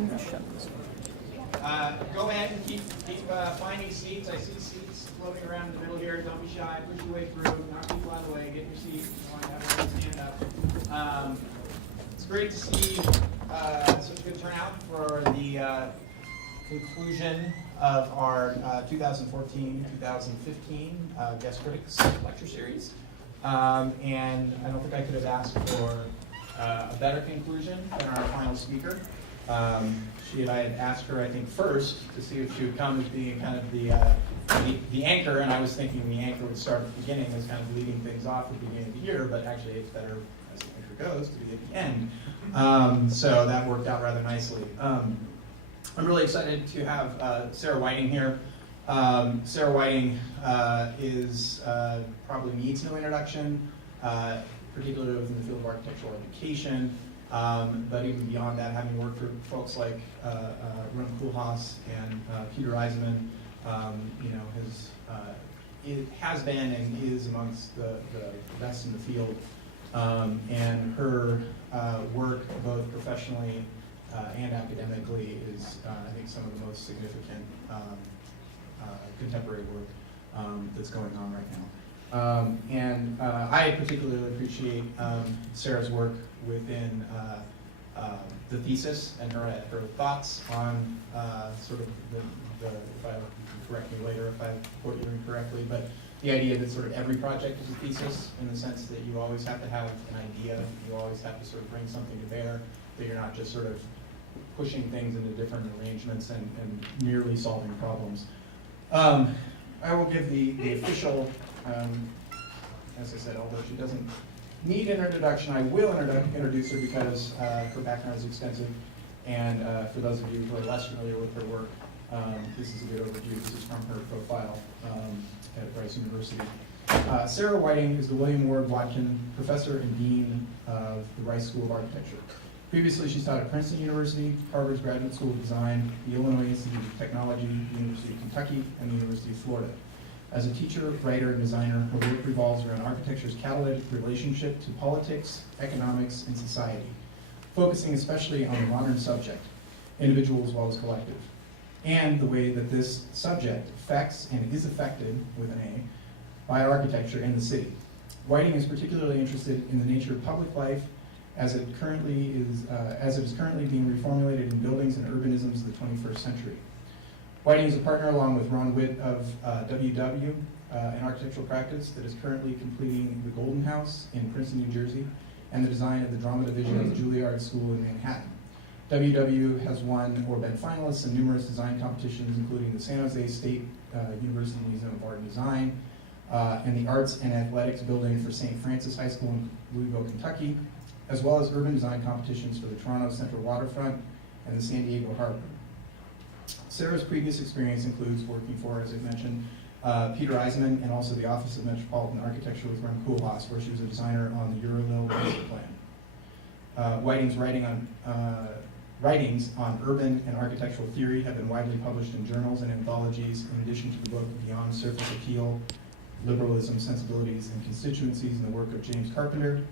Can you shut this? Go ahead and keep finding seats. I see seats floating around in the middle here. Don't be shy. Push your way through. Knock people out of the way. Get your seat. You want to have everyone stand up. It's great to see such a good turnout for the conclusion of our 2014-2015 Guest Critics lecture series. And I don't think I could have asked for a better conclusion than our final speaker. I had asked her, I think, first to see if she would come as being kind of the anchor, and I was thinking the anchor would start at the beginning as kind of leading things off at the beginning of the year, but actually it's better as the anchor goes to be at the end. So that worked out rather nicely. I'm really excited to have Sarah Whiting here. Sarah Whiting is probably needs no introduction, particularly within the field of architectural education. But even beyond that, having worked for folks like Ron Koolhaas and Peter Eisenman, it has been and is amongst the best in the field. And her work, both professionally and academically, is I think some of the most significant contemporary work that's going on right now. I particularly appreciate Sarah's work within the thesis and her thoughts on sort of if I correct me later if I quote you incorrectly, but the idea that sort of every project is a thesis in the sense that you always have to have an idea, you always have to sort of bring something to bear, that you're not just sort of pushing things into different arrangements and merely solving problems. I will give the official, as I said, although she doesn't need an introduction, I will introduce her because her background is extensive. And for those of you who are less familiar with her work, this is a good overview. This is from her profile at Rice University. Sarah Whiting is the William Ward Watkin Professor and Dean of the Rice School of Architecture. Previously, she's taught at Princeton University, Harvard's Graduate School of Design, the Illinois Institute of Technology, the University of Kentucky, and the University of Florida. As a teacher, writer, and designer, her work revolves around architecture's catalytic relationship to politics, economics, and society, focusing especially on the modern subject, individual as well as collective, and the way that this subject affects and is affected, with an A, by architecture in the city. Whiting is particularly interested in the nature of public life as it is currently being reformulated in buildings and urbanisms of the 21st century. Whiting is a partner along with Ron Witt of WW, an architectural practice that is currently completing the Golden House in Princeton, New Jersey, and the design of the drama division of the Juilliard School in Manhattan. WW has won or been finalists in numerous design competitions, including the San Jose State University Museum of Art and Design, and the Arts and Athletics Building for St. Francis High School in Louisville, Kentucky, as well as urban design competitions for the Toronto Central Waterfront and the San Diego Harbor. Sarah's previous experience includes working for, as I mentioned, Peter Eisenman and also the Office of Metropolitan Architecture with Rem Koolhaas, where she was a designer on the Euromil master plan. Whiting's writings on urban and architectural theory have been widely published in journals and anthologies, in addition to the book Beyond Surface Appeal, Liberalism, Sensibilities, and Constituencies, in the work of James Carpenter.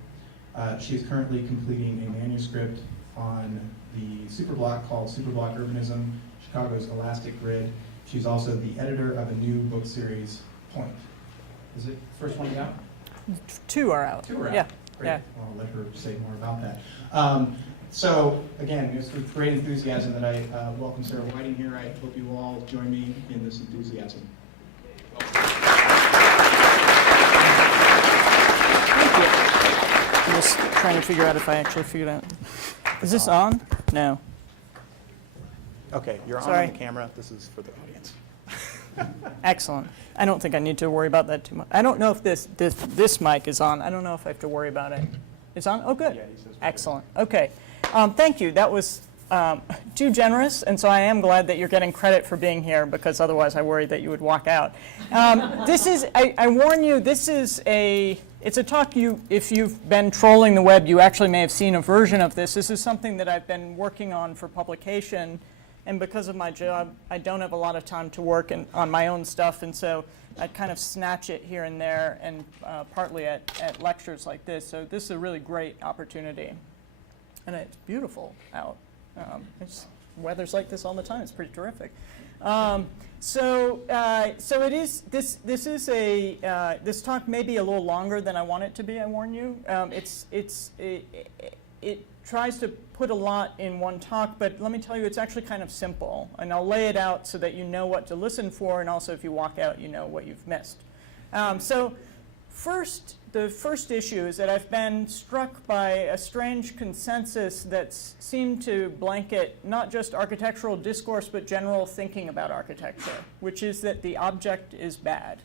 She is currently completing a manuscript on the superblock called Superblock Urbanism, Chicago's Elastic Grid. She's also the editor of a new book series, Point. Is it first one out? Two are out. Two are out. Yeah. Great. Yeah. I'll let her say more about that. So again, it's with great enthusiasm that I welcome Sarah Whiting here. I hope you will all join me in this enthusiasm. Thank you. I'm just trying to figure out if I actually figured out. Is this on? No. Okay, you're Sorry. on the camera. This is for the audience. Excellent. I don't think I need to worry about that too much. I don't know if this mic is on. I don't know if I have to worry about it. It's on? Oh, good. Yeah, he says Excellent. Okay. Thank you. That was too generous, and so I am glad that you're getting credit for being here, because otherwise I worried that you would walk out. This is, I warn you, this is it's a talk if you've been trolling the web, you actually may have seen a version of this. This is something that I've been working on for publication, and because of my job, I don't have a lot of time to work on my own stuff, and so I kind of snatch it here and there, and partly at lectures like this. So this is a really great opportunity. And it's beautiful out. It's weather's like this all the time. It's pretty terrific. So it is. This talk may be a little longer than I want it to be. I warn you. It tries to put a lot in one talk, but let me tell you, it's actually kind of simple. And I'll lay it out so that you know what to listen for, and also if you walk out, you know what you've missed. The first issue is that I've been struck by a strange consensus that seemed to blanket not just architectural discourse, but general thinking about architecture, which is that the object is bad.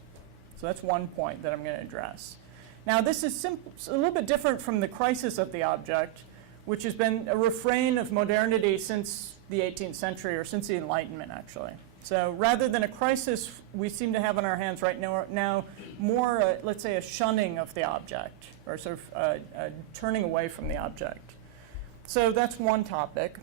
So that's one point that I'm going to address. Now, this is a little bit different from the crisis of the object, which has been a refrain of modernity since the 18th century, or since the Enlightenment, actually. So rather than a crisis we seem to have on our hands right now more, let's say, a shunning of the object, or sort of a turning away from the object. So that's one topic.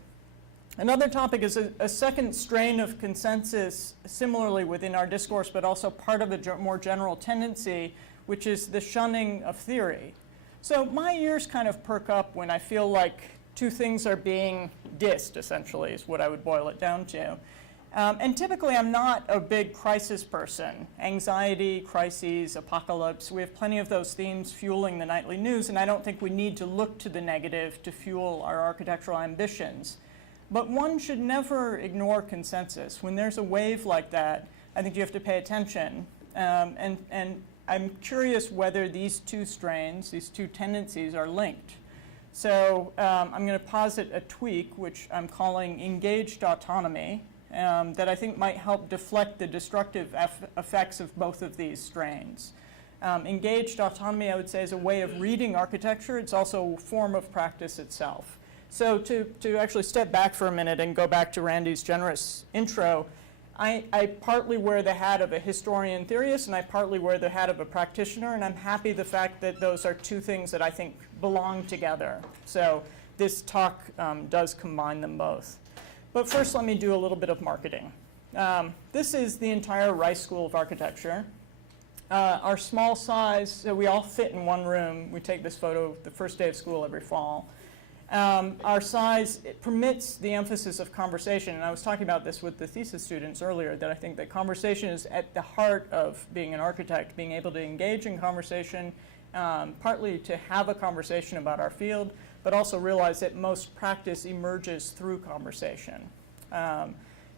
Another topic is a second strain of consensus, similarly within our discourse, but also part of a more general tendency, which is the shunning of theory. So my ears kind of perk up when I feel like two things are being dissed, essentially, is what I would boil it down to. And typically, I'm not a big crisis person. Anxiety, crises, apocalypse, we have plenty of those themes fueling the nightly news, and I don't think we need to look to the negative to fuel our architectural ambitions. But one should never ignore consensus. When there's a wave like that, I think you have to pay attention. And I'm curious whether these two strains, these two tendencies, are linked. So I'm going to posit a tweak, which I'm calling engaged autonomy, that I think might help deflect the destructive effects of both of these strains. Engaged autonomy, I would say, is a way of reading architecture. It's also a form of practice itself. So to actually step back for a minute and go back to Randy's generous intro, I partly wear the hat of a historian theorist, and I partly wear the hat of a practitioner, and I'm happy the fact that those are two things that I think belong together. So this talk does combine them both. But first, let me do a little bit of marketing. This is the entire Rice School of Architecture. Our small size, so we all fit in one room. We take this photo the first day of school every fall. Our size, it permits the emphasis of conversation. And I was talking about this with the thesis students earlier, that I think that conversation is at the heart of being an architect, being able to engage in conversation, partly to have a conversation about our field, but also realize that most practice emerges through conversation.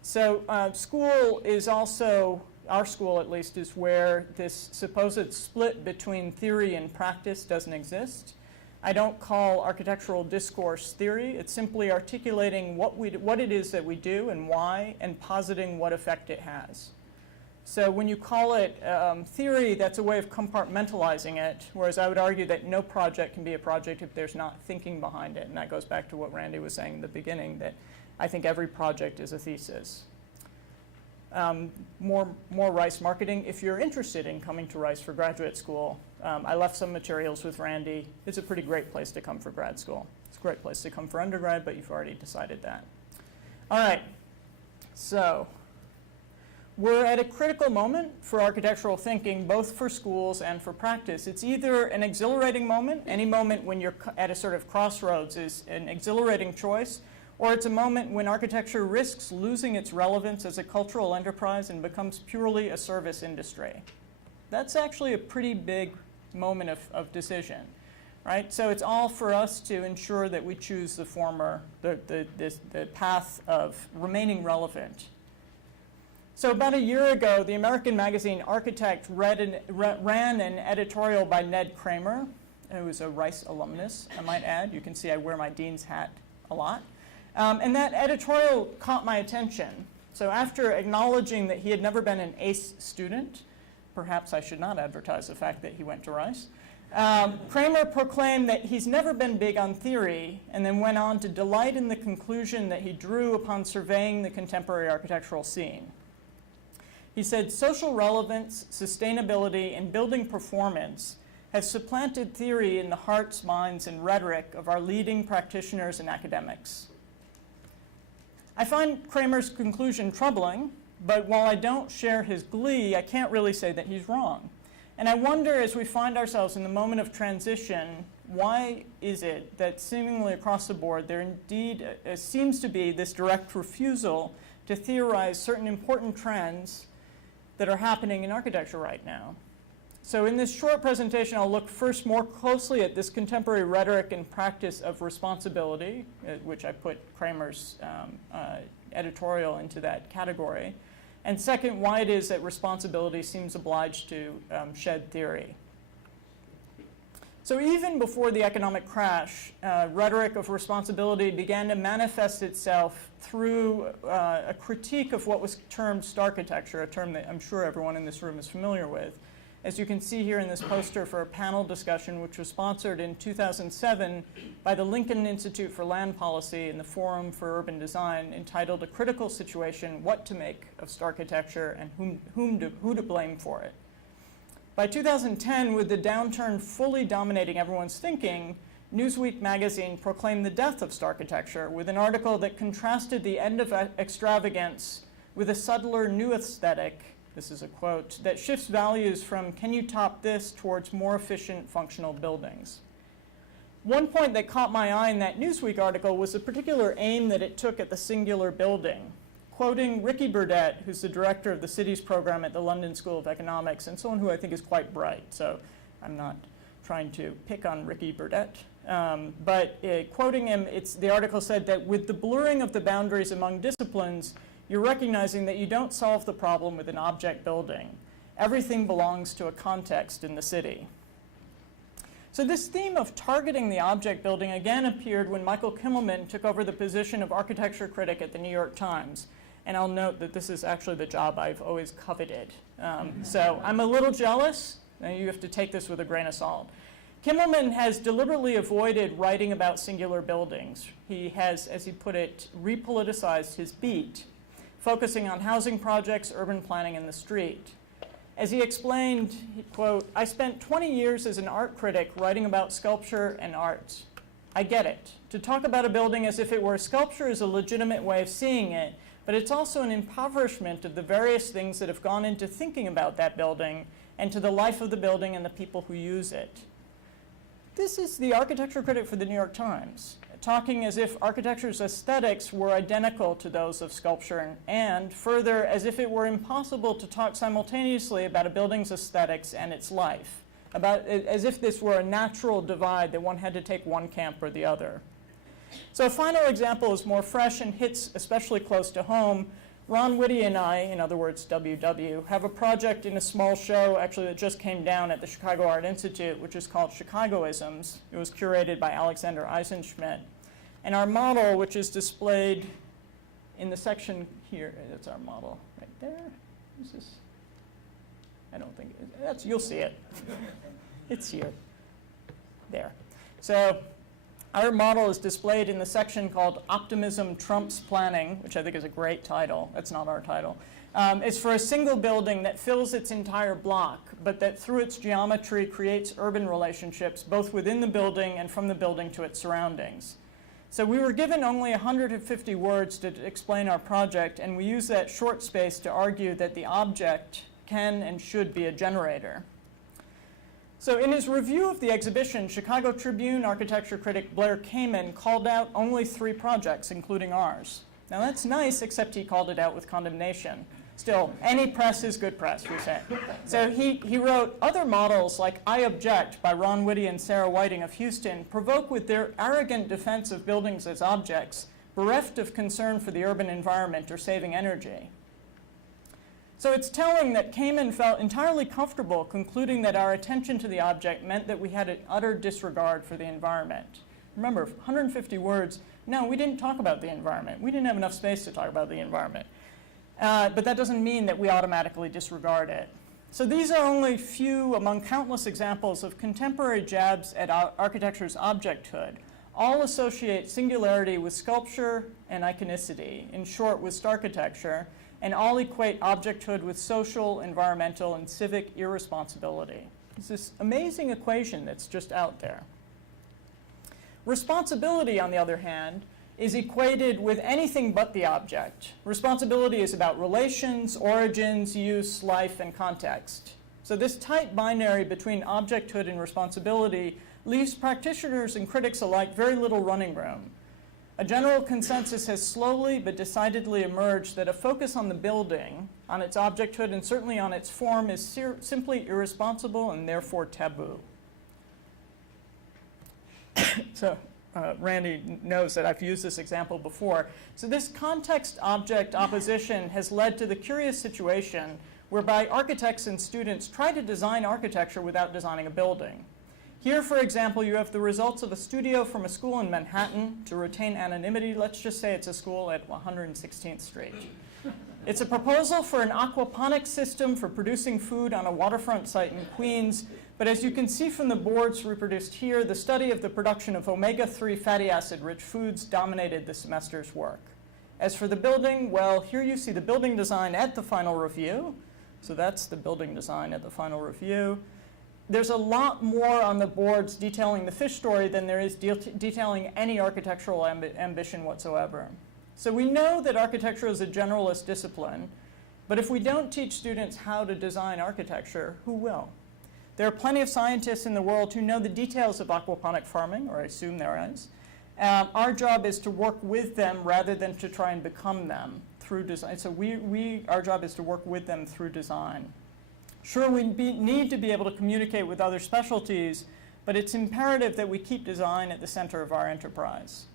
School is also, our school at least, is where this supposed split between theory and practice doesn't exist. I don't call architectural discourse theory. It's simply articulating what it is that we do and why, and positing what effect it has. So when you call it theory, that's a way of compartmentalizing it, whereas I would argue that no project can be a project if there's not thinking behind it. And that goes back to what Randy was saying in the beginning, that I think every project is a thesis. More Rice marketing. If you're interested in coming to Rice for graduate school, I left some materials with Randy. It's a pretty great place to come for grad school. It's a great place to come for undergrad, but you've already decided that. All right, so we're at a critical moment for architectural thinking, both for schools and for practice. It's either an exhilarating moment, any moment when you're at a sort of crossroads is an exhilarating choice, or it's a moment when architecture risks losing its relevance as a cultural enterprise and becomes purely a service industry. That's actually a pretty big moment of decision, right? So it's all for us to ensure that we choose the former, the path of remaining relevant. So about a year ago, the American magazine Architect ran an editorial by Ned Kramer, who is a Rice alumnus, I might add. You can see I wear my dean's hat a lot. And that editorial caught my attention. So after acknowledging that he had never been an ace student, perhaps I should not advertise the fact that he went to Rice, Kramer proclaimed that he's never been big on theory, and then went on to delight in the conclusion that he drew upon surveying the contemporary architectural scene. He said, social relevance, sustainability, and building performance have supplanted theory in the hearts, minds, and rhetoric of our leading practitioners and academics. I find Kramer's conclusion troubling, but while I don't share his glee, I can't really say that he's wrong. And I wonder, as we find ourselves in the moment of transition, why is it that seemingly across the board there indeed seems to be this direct refusal to theorize certain important trends that are happening in architecture right now? So in this short presentation, I'll look first more closely at this contemporary rhetoric and practice of responsibility, which I put Kramer's editorial into that category. And second, why it is that responsibility seems obliged to shed theory. So even before the economic crash, rhetoric of responsibility began to manifest itself through a critique of what was termed starchitecture, a term that I'm sure everyone in this room is familiar with. As you can see here in this poster for a panel discussion, which was sponsored in 2007 by the Lincoln Institute for Land Policy and the Forum for Urban Design, entitled "A Critical Situation: What to Make of Starchitecture and Who to Blame for It." By 2010, with the downturn fully dominating everyone's thinking, Newsweek magazine proclaimed the death of starchitecture with an article that contrasted the end of extravagance with a subtler new aesthetic, this is a quote, that shifts values from "can you top this" towards more efficient, functional buildings. One point that caught my eye in that Newsweek article was the particular aim that it took at the singular building. Quoting Ricky Burdett, who's the director of the Cities program at the London School of Economics, and someone who I think is quite bright, so I'm not trying to pick on Ricky Burdett. But quoting him, the article said that with the blurring of the boundaries among disciplines, you're recognizing that you don't solve the problem with an object building. Everything belongs to a context in the city. So this theme of targeting the object building again appeared when Michael Kimmelman took over the position of architecture critic at the New York Times. And I'll note that this is actually the job I've always coveted. So I'm a little jealous. You have to take this with a grain of salt. Kimmelman has deliberately avoided writing about singular buildings. He has, as he put it, repoliticized his beat, focusing on housing projects, urban planning, and the street. As he explained, quote, "I spent 20 years as an art critic writing about sculpture and art. I get it. To talk about a building as if it were a sculpture is a legitimate way of seeing it, but it's also an impoverishment of the various things that have gone into thinking about that building and to the life of the building and the people who use it." This is the architecture critic for the New York Times, talking as if architecture's aesthetics were identical to those of sculpture, and further, as if it were impossible to talk simultaneously about a building's aesthetics and its life, as if this were a natural divide that one had to take one camp or the other. So a final example is more fresh and hits especially close to home. Ron Whitty and I, in other words, WW, have a project in a small show actually that just came down at the Chicago Art Institute, which is called Chicago Isms. It was curated by Alexander Eisenschmidt. And our model, which is displayed in the section here, that's our model right there. Is this? I don't think that's, you'll see it. It's here. There. So our model is displayed in the section called Optimism Trumps Planning, which I think is a great title. That's not our title. It's for a single building that fills its entire block, but that through its geometry creates urban relationships both within the building and from the building to its surroundings. So we were given only 150 words to explain our project, and we used that short space to argue that the object can and should be a generator. So in his review of the exhibition, Chicago Tribune architecture critic Blair Kamen called out only 3 projects, including ours. Now that's nice, except he called it out with condemnation. Still, any press is good press, we say. So he wrote, "Other models like I Object by Ron Whitty and Sarah Whiting of Houston provoke with their arrogant defense of buildings as objects, bereft of concern for the urban environment or saving energy." So it's telling that Kamen felt entirely comfortable concluding that our attention to the object meant that we had an utter disregard for the environment. Remember, 150 words, no, we didn't talk about the environment. We didn't have enough space to talk about the environment. But that doesn't mean that we automatically disregard it. So these are only few among countless examples of contemporary jabs at architecture's objecthood. All associate singularity with sculpture and iconicity, in short, with starchitecture, and all equate objecthood with social, environmental, and civic irresponsibility. It's this amazing equation that's just out there. Responsibility, on the other hand, is equated with anything but the object. Responsibility is about relations, origins, use, life, and context. So this tight binary between objecthood and responsibility leaves practitioners and critics alike very little running room. A general consensus has slowly but decidedly emerged that a focus on the building, on its objecthood, and certainly on its form is simply irresponsible and therefore taboo. So Randy knows that I've used this example before. So this context-object opposition has led to the curious situation whereby architects and students try to design architecture without designing a building. Here, for example, you have the results of a studio from a school in Manhattan. To retain anonymity, let's just say it's a school at 116th Street. It's a proposal for an aquaponics system for producing food on a waterfront site in Queens. But as you can see from the boards reproduced here, the study of the production of omega-3 fatty acid-rich foods dominated the semester's work. As for the building, well, here you see the building design at the final review. So that's the building design at the final review. There's a lot more on the boards detailing the fish story than there is detailing any architectural ambition whatsoever. So we know that architecture is a generalist discipline, but if we don't teach students how to design architecture, who will? There are plenty of scientists in the world who know the details of aquaponic farming, or I assume there is. Our job is to work with them rather than to try and become them through design. So our job is to work with them through design. Sure, we need to be able to communicate with other specialties, but it's imperative that we keep design at the center of our enterprise.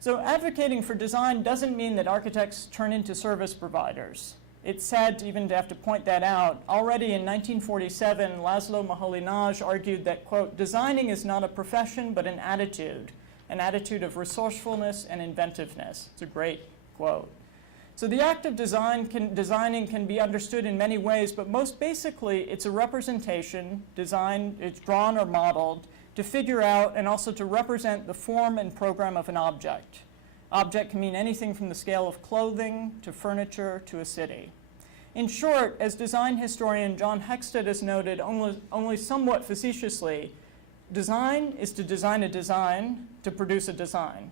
So advocating for design doesn't mean that architects turn into service providers. It's sad even to have to point that out. Already in 1947, Laszlo Moholy-Nagy argued that, quote, designing is not a profession, but an attitude of resourcefulness and inventiveness. It's a great quote. So the act of designing can be understood in many ways, but most basically, it's a representation, it's drawn or modeled, to figure out and also to represent the form and program of an object. Object can mean anything from the scale of clothing to furniture to a city. In short, as design historian John Hexted has noted only somewhat facetiously, design is to design a design to produce a design.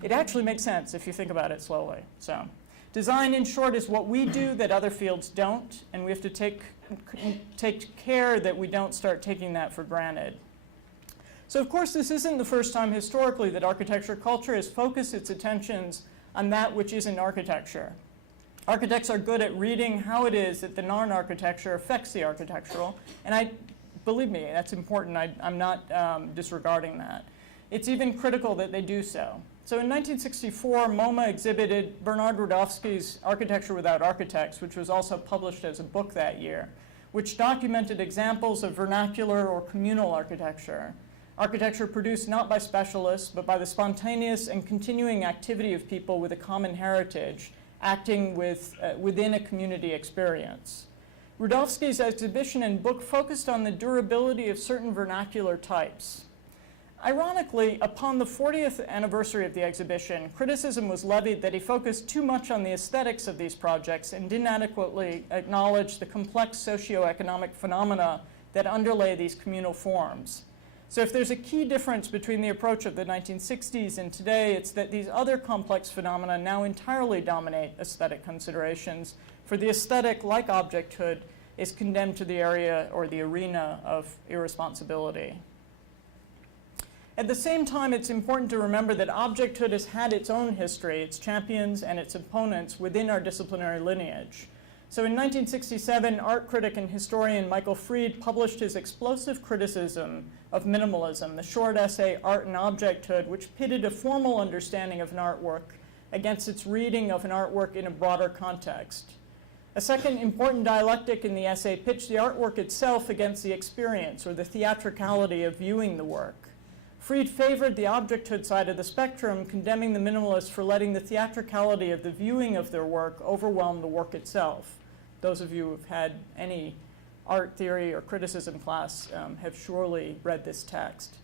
It actually makes sense if you think about it slowly. So, design, in short, is what we do that other fields don't, and we have to take care that we don't start taking that for granted. So, of course, this isn't the first time historically that architecture culture has focused its attentions on that which isn't architecture. Architects are good at reading how it is that the non-architecture affects the architectural, and believe me, that's important. I'm not disregarding that. It's even critical that they do so. So in 1964, MoMA exhibited Bernard Rudofsky's Architecture Without Architects, which was also published as a book that year, which documented examples of vernacular or communal architecture. Architecture produced not by specialists, but by the spontaneous and continuing activity of people with a common heritage, acting within a community experience. Rudofsky's exhibition and book focused on the durability of certain vernacular types. Ironically, upon the 40th anniversary of the exhibition, criticism was levied that he focused too much on the aesthetics of these projects and didn't adequately acknowledge the complex socioeconomic phenomena that underlay these communal forms. So if there's a key difference between the approach of the 1960s and today, it's that these other complex phenomena now entirely dominate aesthetic considerations. For the aesthetic, like objecthood, is condemned to the area or the arena of irresponsibility. At the same time, it's important to remember that objecthood has had its own history, its champions and its opponents within our disciplinary lineage. So in 1967, art critic and historian Michael Fried published his explosive criticism of minimalism, the short essay Art and Objecthood, which pitted a formal understanding of an artwork against its reading of an artwork in a broader context. A second important dialectic in the essay pitched the artwork itself against the experience or the theatricality of viewing the work. Fried favored the objecthood side of the spectrum, condemning the minimalists for letting the theatricality of the viewing of their work overwhelm the work itself. Those of you who've had any art theory or criticism class have surely read this text.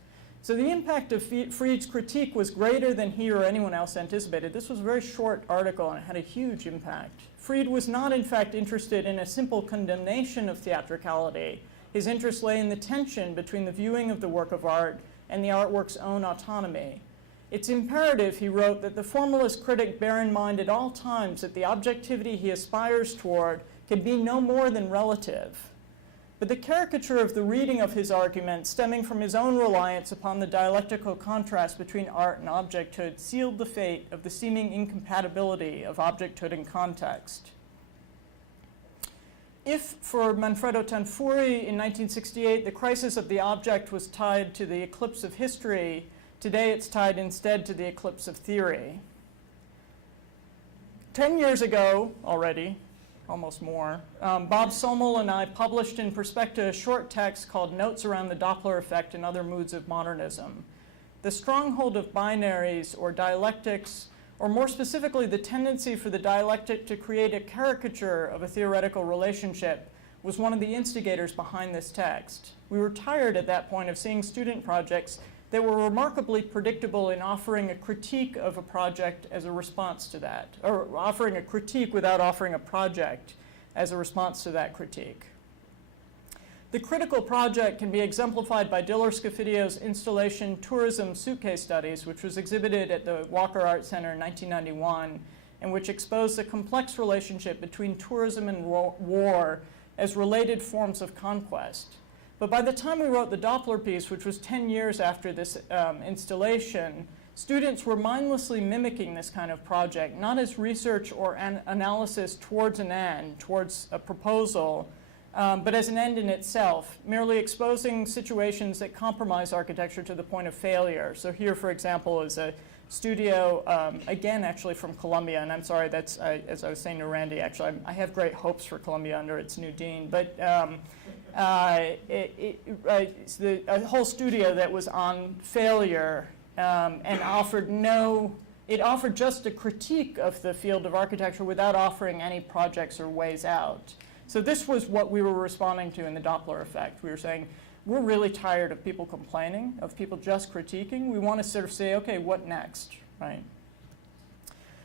So the impact of Fried's critique was greater than he or anyone else anticipated. This was a very short article and it had a huge impact. Fried was not, in fact, interested in a simple condemnation of theatricality. His interest lay in the tension between the viewing of the work of art and the artwork's own autonomy. It's imperative, he wrote, that the formalist critic bear in mind at all times that the objectivity he aspires toward can be no more than relative. but the caricature of the reading of his argument, stemming from his own reliance upon the dialectical contrast between art and objecthood, sealed the fate of the seeming incompatibility of objecthood and context. If, for Manfredo Tanfuri in 1968, the crisis of the object was tied to the eclipse of history, today it's tied instead to the eclipse of theory. 10 years ago already, almost more, Bob Somel and I published in Perspecta a short text called Notes Around the Doppler Effect and Other Moods of Modernism. The stronghold of binaries or dialectics, or more specifically, the tendency for the dialectic to create a caricature of a theoretical relationship, was one of the instigators behind this text. We were tired at that point of seeing student projects that were remarkably predictable in offering a critique of a project as a response to that, or offering a critique without offering a project as a response to that critique. The critical project can be exemplified by Diller Scafidio's installation Tourism Suitcase Studies, which was exhibited at the Walker Art Center in 1991, and which exposed the complex relationship between tourism and war as related forms of conquest. But by the time we wrote the Doppler piece, which was 10 years after this installation, students were mindlessly mimicking this kind of project, not as research or analysis towards an end, towards a proposal, but as an end in itself, merely exposing situations that compromise architecture to the point of failure. So here, for example, is a studio, again, actually from Columbia, and I'm sorry, that's, as I was saying to Randy, actually, I have great hopes for Columbia under its new dean, but it's a whole studio that was on failure and offered it offered just a critique of the field of architecture without offering any projects or ways out. So this was what we were responding to in the Doppler effect. We were saying, we're really tired of people complaining, of people just critiquing. We want to sort of say, okay, what next, right?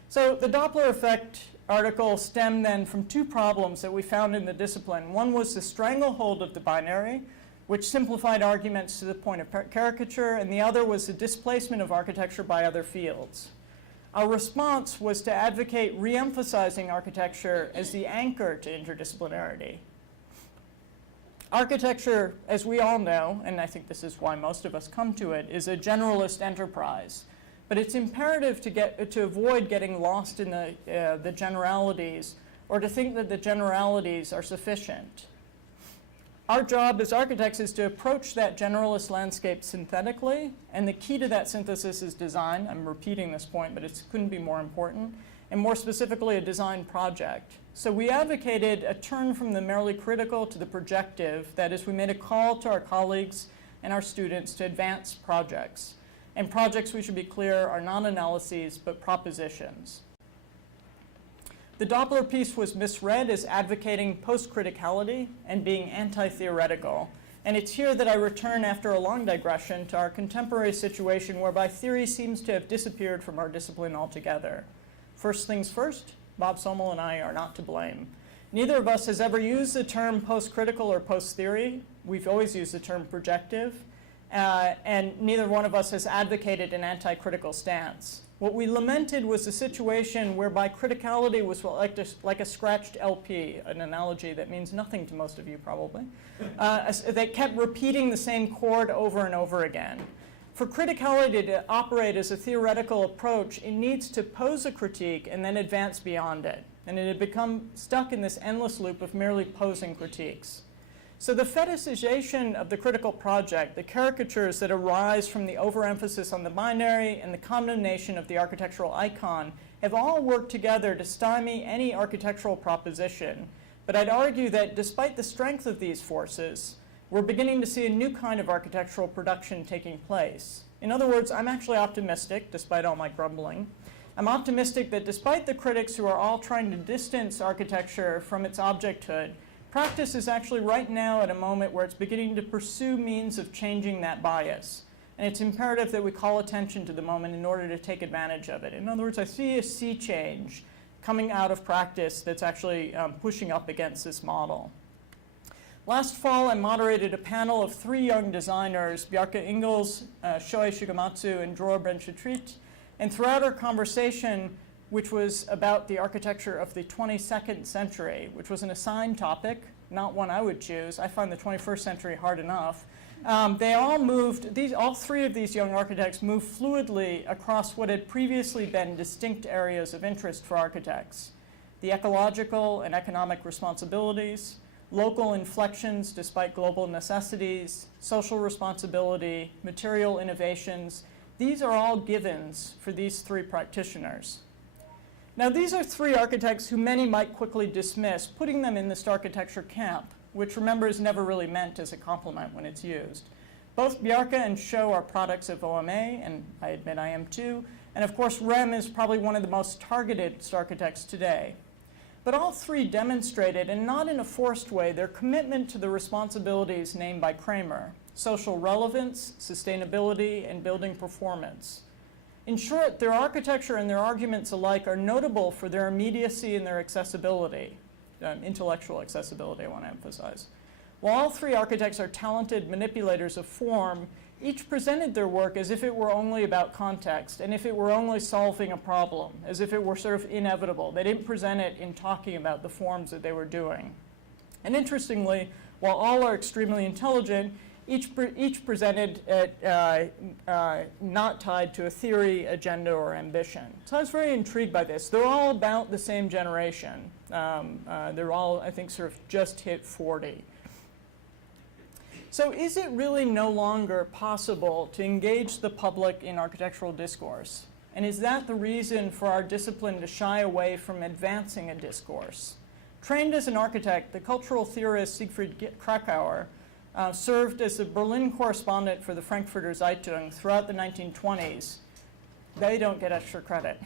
So the Doppler effect article stemmed then from two problems that we found in the discipline. One was the stranglehold of the binary, which simplified arguments to the point of caricature, and the other was the displacement of architecture by other fields. Our response was to advocate re-emphasizing architecture as the anchor to interdisciplinarity. Architecture, as we all know, and I think this is why most of us come to it, is a generalist enterprise. But it's imperative to avoid getting lost in the generalities or to think that the generalities are sufficient. Our job as architects is to approach that generalist landscape synthetically, and the key to that synthesis is design. I'm repeating this point, but it couldn't be more important, and more specifically, a design project. So we advocated a turn from the merely critical to the projective. That is, we made a call to our colleagues and our students to advance projects. And projects, we should be clear, are not analyses, but propositions. The Doppler piece was misread as advocating post-criticality and being anti-theoretical. And it's here that I return after a long digression to our contemporary situation whereby theory seems to have disappeared from our discipline altogether. First things first, Bob Somel and I are not to blame. Neither of us has ever used the term post-critical or post-theory. We've always used the term projective. And neither one of us has advocated an anti-critical stance. What we lamented was a situation whereby criticality was like a scratched LP, an analogy that means nothing to most of you probably, that kept repeating the same chord over and over again. For criticality to operate as a theoretical approach, it needs to pose a critique and then advance beyond it. And it had become stuck in this endless loop of merely posing critiques. So the fetishization of the critical project, the caricatures that arise from the overemphasis on the binary and the condemnation of the architectural icon have all worked together to stymie any architectural proposition. But I'd argue that despite the strength of these forces, we're beginning to see a new kind of architectural production taking place. In other words, I'm actually optimistic, despite all my grumbling. I'm optimistic that despite the critics who are all trying to distance architecture from its objecthood, practice is actually right now at a moment where it's beginning to pursue means of changing that bias. And it's imperative that we call attention to the moment in order to take advantage of it. In other words, I see a sea change coming out of practice that's actually pushing up against this model. Last fall, I moderated a panel of 3 young designers, Bjarke Ingels, Shoei Shigematsu, and Dror Ben-Shetrit. And throughout our conversation, which was about the architecture of the 22nd century, which was an assigned topic, not one I would choose. I find the 21st century hard enough. They all moved, all three of these young architects moved fluidly across what had previously been distinct areas of interest for architects: the ecological and economic responsibilities, local inflections despite global necessities, social responsibility, material innovations. These are all givens for these three practitioners. Now, these are three architects who many might quickly dismiss, putting them in the stark architecture camp, which, remember, is never really meant as a compliment when it's used. Both Bjarke and Scho are products of OMA, and I admit I am too. And of course, Rem is probably one of the most targeted stark architects today. But all three demonstrated, and not in a forced way, their commitment to the responsibilities named by Kramer: social relevance, sustainability, and building performance. In short, their architecture and their arguments alike are notable for their immediacy and their accessibility, intellectual accessibility, I want to emphasize. While all three architects are talented manipulators of form, each presented their work as if it were only about context, and if it were only solving a problem, as if it were sort of inevitable. They didn't present it in talking about the forms that they were doing. And interestingly, while all are extremely intelligent, each presented it not tied to a theory, agenda, or ambition. So I was very intrigued by this. They're all about the same generation. They're all, I think, sort of just hit 40. So is it really no longer possible to engage the public in architectural discourse? And is that the reason for our discipline to shy away from advancing a discourse? Trained as an architect, the cultural theorist Siegfried Kracauer served as a Berlin correspondent for the Frankfurter Zeitung throughout the 1920s. They don't get extra credit.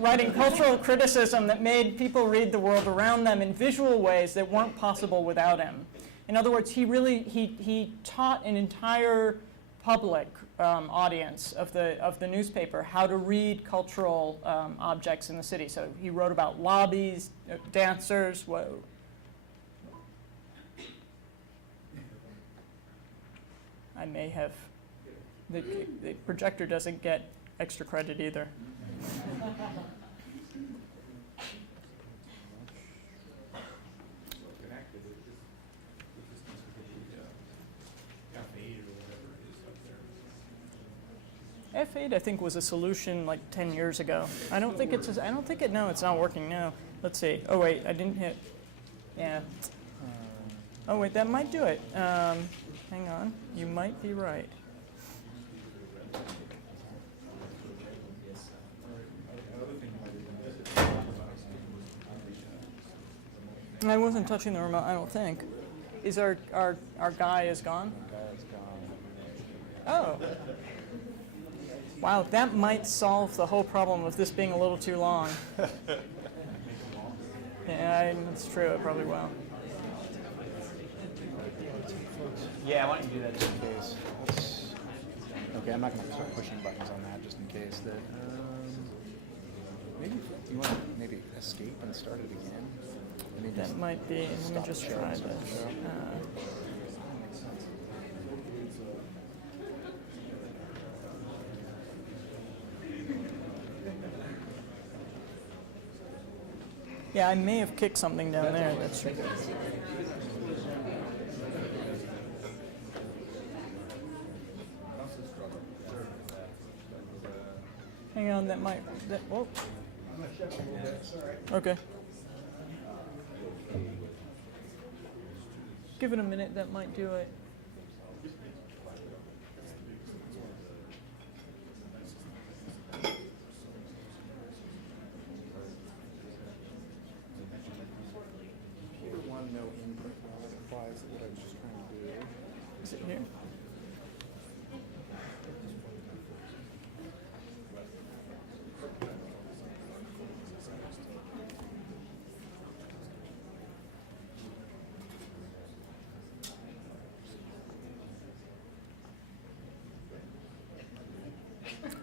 Writing cultural criticism that made people read the world around them in visual ways that weren't possible without him. In other words, he taught an entire public audience of the newspaper how to read cultural objects in the city. So he wrote about lobbies, dancers. Whoa. I may have, the projector doesn't get extra credit either. F8, I think, was a solution like 10 years ago. I don't think it's, no, it's not working now. Let's see. Oh, wait, I didn't hit, yeah. Oh, wait, that might do it. Hang on, you might be right. I wasn't touching the remote, I don't think. Is our guy is gone? Oh. Wow, that might solve the whole problem of this being a little too long. Yeah, that's true, it probably will. Yeah, why don't you do that just in case? Okay, I'm not going to start pushing buttons on that just in case. That maybe you want to maybe escape and start it again. That might be. Let me just try this. Yeah, I may have kicked something down there. That's true. Hang on, that might. Whoa. Okay. Give it a minute, that might do it. One no input while it applies what I was just trying to do. Is it here?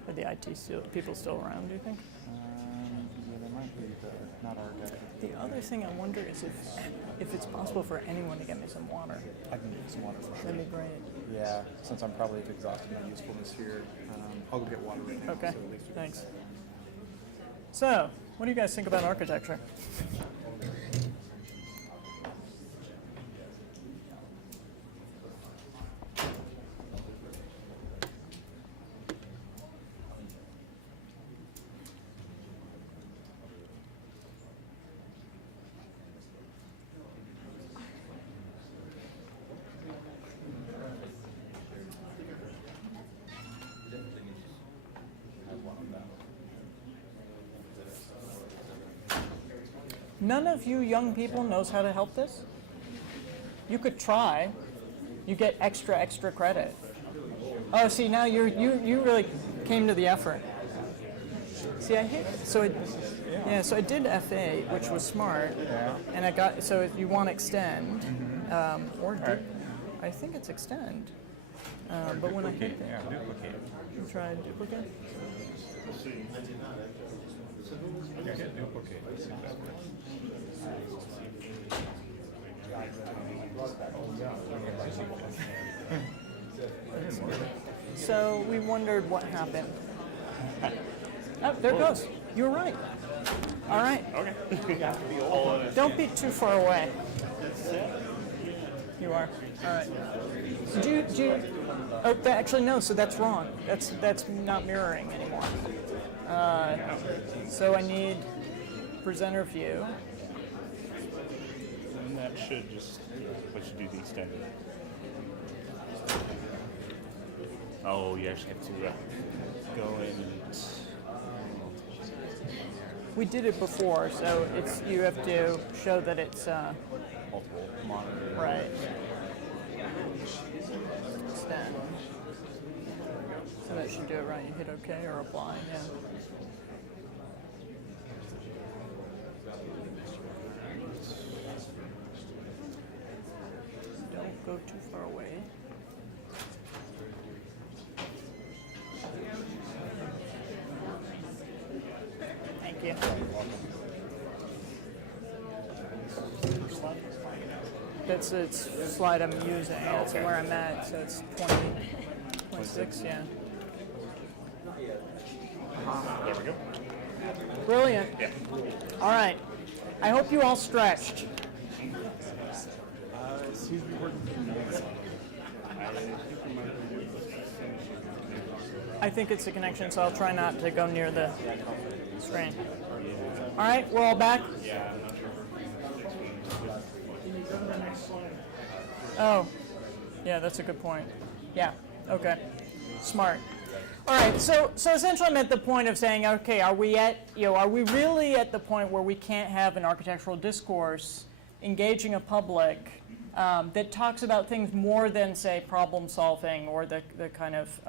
Are the IT people still around, do you think? Yeah, there might be, but not our guy. The other thing I wonder is if it's possible for anyone to get me some water. I can get some water for sure. That'd be great. Yeah, since I'm probably exhausted my usefulness here, I'll go get water right now. Okay, So at least we can- thanks. So, what do you guys think about architecture? None of you young people knows how to help this? You could try. You get extra credit. Oh, see, now you really came to the effort. See, I hate so it. Yeah, so I did FA, which was smart, and I got so you want extend, or I think it's extend, but when I hit that, Duplicate. you try duplicate. Yeah, get duplicate. Let's see if that works. So we wondered what happened. Oh, there it goes. You were right. All right. Okay. Don't be too far away. You are. All right. Do you, oh, actually, no, so that's wrong. That's not mirroring anymore. So I need presenter view. And that should just let you do the extended. Oh, you actually have to go in and We did it before, so it's you have to show that it's multiple monitors. right. Extend. So that should do it right. You hit OK or apply. Yeah. Don't go too far away. Thank you. That's the slide I'm using. That's where I'm at. So it's 26, yeah. There we go. Brilliant. Yeah. All right. I hope you all stretched. Seems to be working for me. I think it's a connection, so I'll try not to go near the screen. All right, we're all back? Yeah, I'm not sure. Oh, yeah, that's a good point. Yeah, okay, smart. All right, so essentially I'm at the point of saying, okay, are we really at the point where we can't have an architectural discourse engaging a public that talks about things more than, say, problem solving or the kind of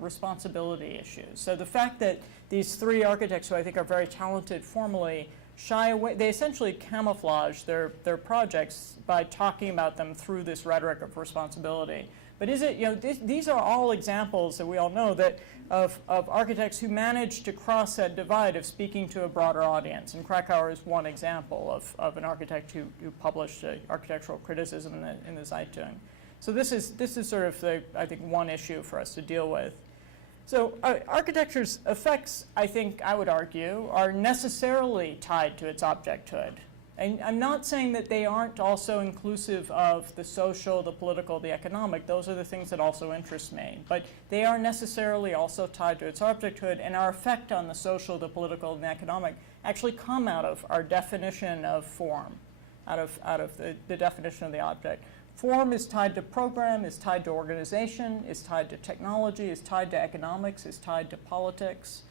responsibility issues. So the fact that these three architects, who I think are very talented formally, shy away, they essentially camouflage their projects by talking about them through this rhetoric of responsibility. But is it, these are all examples that we all know that of architects who manage to cross that divide of speaking to a broader audience. And Krakauer is one example of an architect who published architectural criticism in the Zeitung. So this is sort of, I think, one issue for us to deal with. So architecture's effects, I think, I would argue, are necessarily tied to its objecthood. And I'm not saying that they aren't also inclusive of the social, the political, the economic. Those are the things that also interest me. But they are necessarily also tied to its objecthood, and our effect on the social, the political, and the economic actually come out of our definition of form, out of the definition of the object. Form is tied to program, is tied to organization, is tied to technology, is tied to economics, is tied to politics.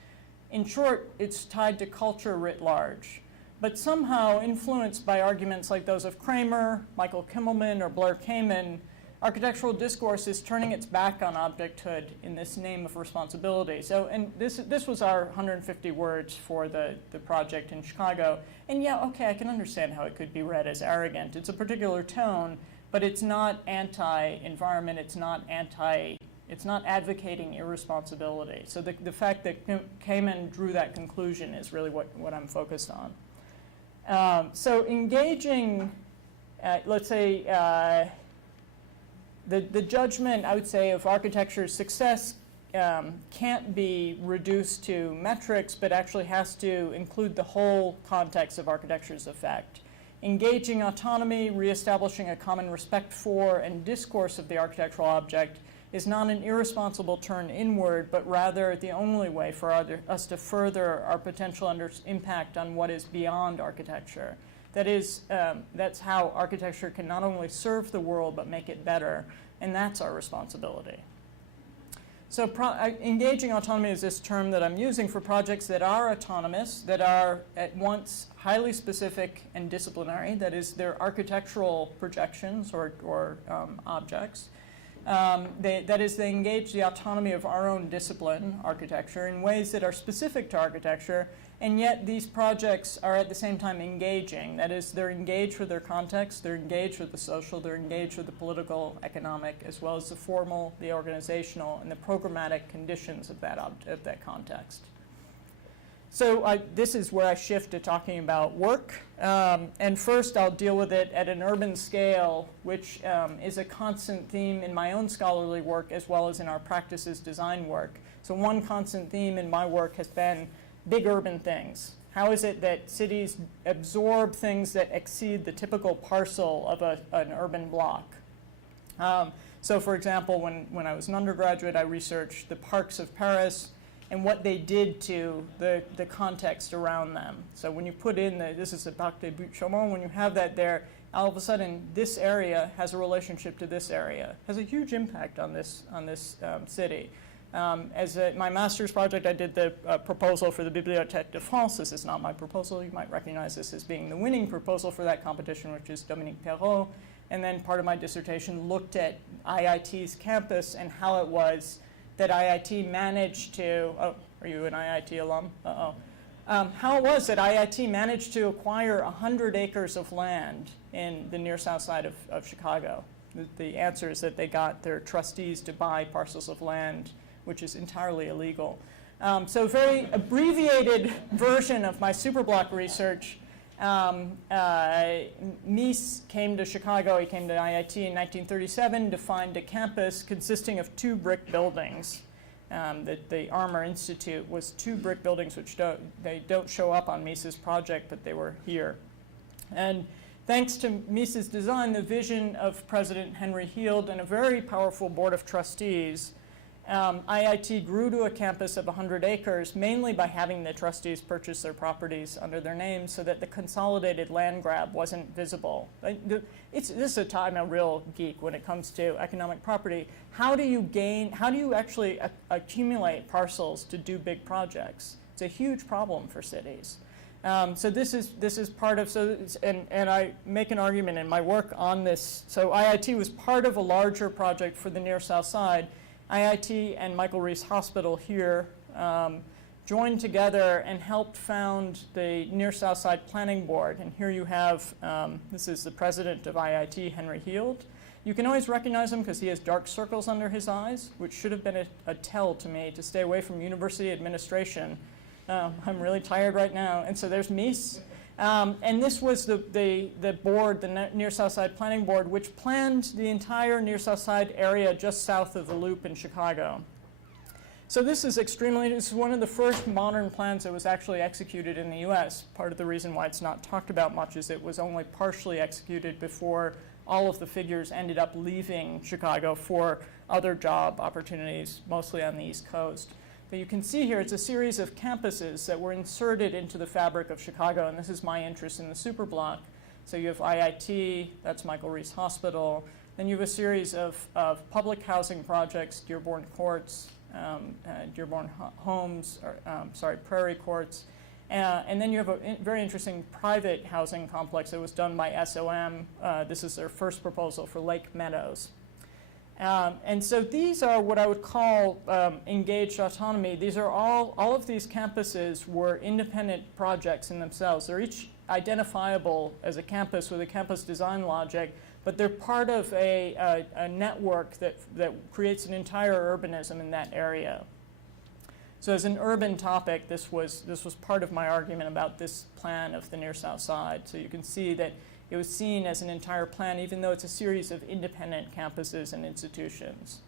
In short, it's tied to culture writ large. But somehow, influenced by arguments like those of Kramer, Michael Kimmelman, or Blair Kamen, architectural discourse is turning its back on objecthood in this name of responsibility. So, and this was our 150 words for the project in Chicago. And yeah, okay, I can understand how it could be read as arrogant. It's a particular tone, but it's not anti-environment, it's not advocating irresponsibility. So the fact that Kamen drew that conclusion is really what I'm focused on. So engaging, let's say, the judgment, I would say, of architecture's success can't be reduced to metrics, but actually has to include the whole context of architecture's effect. Engaging autonomy, reestablishing a common respect for and discourse of the architectural object is not an irresponsible turn inward, but rather the only way for us to further our potential impact on what is beyond architecture. That is, that's how architecture can not only serve the world, but make it better, and that's our responsibility. So engaging autonomy is this term that I'm using for projects that are autonomous, that are at once highly specific and disciplinary, that is, they're architectural projections or objects. That is, they engage the autonomy of our own discipline, architecture, in ways that are specific to architecture, and yet these projects are at the same time engaging. That is, they're engaged with their context, they're engaged with the social, they're engaged with the political, economic, as well as the formal, the organizational, and the programmatic conditions of that context. So this is where I shift to talking about work. And first I'll deal with it at an urban scale, which is a constant theme in my own scholarly work as well as in our practices design work. So one constant theme in my work has been big urban things. How is it that cities absorb things that exceed the typical parcel of an urban block? So for example, when I was an undergraduate, I researched the parks of Paris and what they did to the context around them. So when you put in this is the Parc des Buttes-Chaumont, when you have that there, all of a sudden this area has a relationship to this area, has a huge impact on this city. As my master's project, I did the proposal for the Bibliothèque de France. This is not my proposal. You might recognize this as being the winning proposal for that competition, which is Dominique Perrault. And then part of my dissertation looked at IIT's campus and how it was that IIT managed to, oh, are you an IIT alum? Uh-oh. How it was that IIT managed to acquire 100 acres of land in the near south side of Chicago. The answer is that they got their trustees to buy parcels of land, which is entirely illegal. So a very abbreviated version of my superblock research. Mies came to Chicago, he came to IIT in 1937 to find a campus consisting of 2 brick buildings. The Armour Institute was 2 brick buildings which they don't show up on Mies's project, but they were here. And thanks to Mies's design, the vision of President Henry Heald and a very powerful board of trustees, IIT grew to a campus of 100 acres, mainly by having the trustees purchase their properties under their names so that the consolidated land grab wasn't visible. This is a time I'm a real geek when it comes to economic property. How do you actually accumulate parcels to do big projects? It's a huge problem for cities. So this is part of, and I make an argument in my work on this. So IIT was part of a larger project for the near south side. IIT and Michael Reese Hospital here joined together and helped found the Near South Side Planning Board. And here you have, this is the president of IIT, Henry Heald. You can always recognize him because he has dark circles under his eyes, which should have been a tell to me to stay away from university administration. I'm really tired right now. And so there's Mies. And this was the board, the Near South Side Planning Board, which planned the entire Near South Side area just south of the Loop in Chicago. So this is one of the first modern plans that was actually executed in the US. Part of the reason why it's not talked about much is it was only partially executed before all of the figures ended up leaving Chicago for other job opportunities, mostly on the East Coast. But you can see here it's a series of campuses that were inserted into the fabric of Chicago, and this is my interest in the superblock. So you have IIT, that's Michael Reese Hospital. Then you have a series of public housing projects, Dearborn Courts, Dearborn Homes, Prairie Courts. And then you have a very interesting private housing complex that was done by SOM. This is their first proposal for Lake Meadows. And so these are what I would call engaged autonomy. These are all of these campuses were independent projects in themselves. They're each identifiable as a campus with a campus design logic, but they're part of a network that creates an entire urbanism in that area. So as an urban topic, this was part of my argument about this plan of the Near South Side. So you can see that it was seen as an entire plan, even though it's a series of independent campuses and institutions.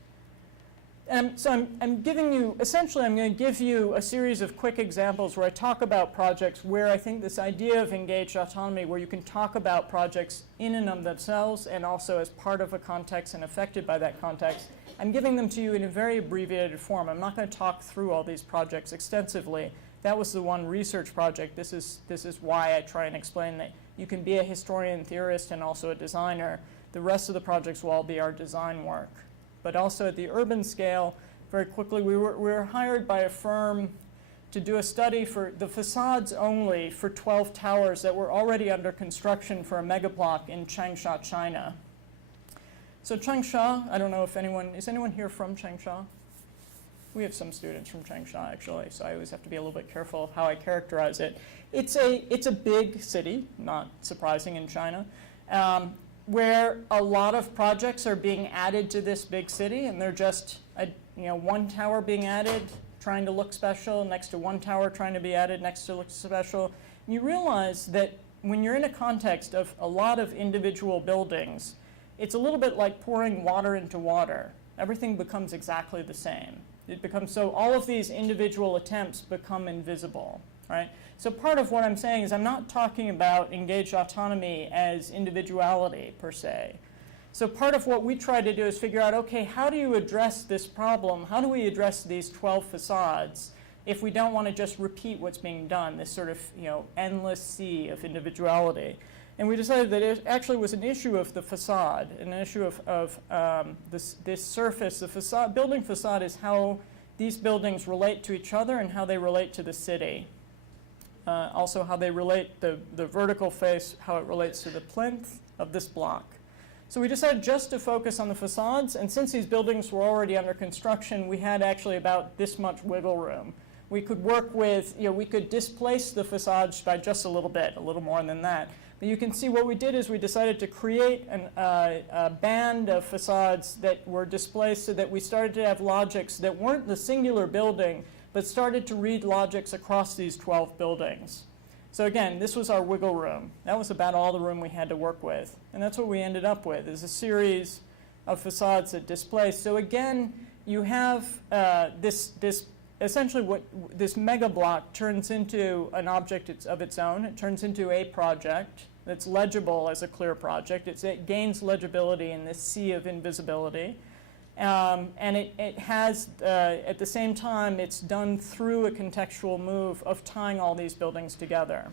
So I'm giving you, essentially I'm going to give you a series of quick examples where I talk about projects where I think this idea of engaged autonomy, where you can talk about projects in and of themselves and also as part of a context and affected by that context. I'm giving them to you in a very abbreviated form. I'm not going to talk through all these projects extensively. That was the one research project. This is why I try and explain that you can be a historian theorist and also a designer. The rest of the projects will all be our design work. But also at the urban scale, very quickly. We were hired by a firm to do a study for the facades only for 12 towers that were already under construction for a mega block in Changsha, China. So Changsha, I don't know if is anyone here from Changsha? We have some students from Changsha, actually, so I always have to be a little bit careful of how I characterize it. It's a big city, not surprising in China, where a lot of projects are being added to this big city, and they're just one tower being added, trying to look special, next to one tower trying to be added, next to look special. And you realize that when you're in a context of a lot of individual buildings, it's a little bit like pouring water into water. Everything becomes exactly the same. It becomes so all of these individual attempts become invisible, right? So part of what I'm saying is I'm not talking about engaged autonomy as individuality per se. So part of what we try to do is figure out, okay, how do you address this problem? How do we address these 12 facades if we don't want to just repeat what's being done, this sort of endless sea of individuality? And we decided that it actually was an issue of the facade, an issue of this surface. The facade, building facade is how these buildings relate to each other and how they relate to the city. Also how they relate, the vertical face, how it relates to the plinth of this block. So we decided just to focus on the facades, and since these buildings were already under construction, we had actually about this much wiggle room. We could work with, we could displace the facades by just a little bit, a little more than that. But you can see what we did is we decided to create a band of facades that were displaced so that we started to have logics that weren't the singular building, but started to read logics across these 12 buildings. So again, this was our wiggle room. That was about all the room we had to work with. And that's what we ended up with, is a series of facades that displace. So again, you have essentially this mega block turns into an object of its own. It turns into a project that's legible as a clear project. It gains legibility in this sea of invisibility. And it has, at the same time, it's done through a contextual move of tying all these buildings together.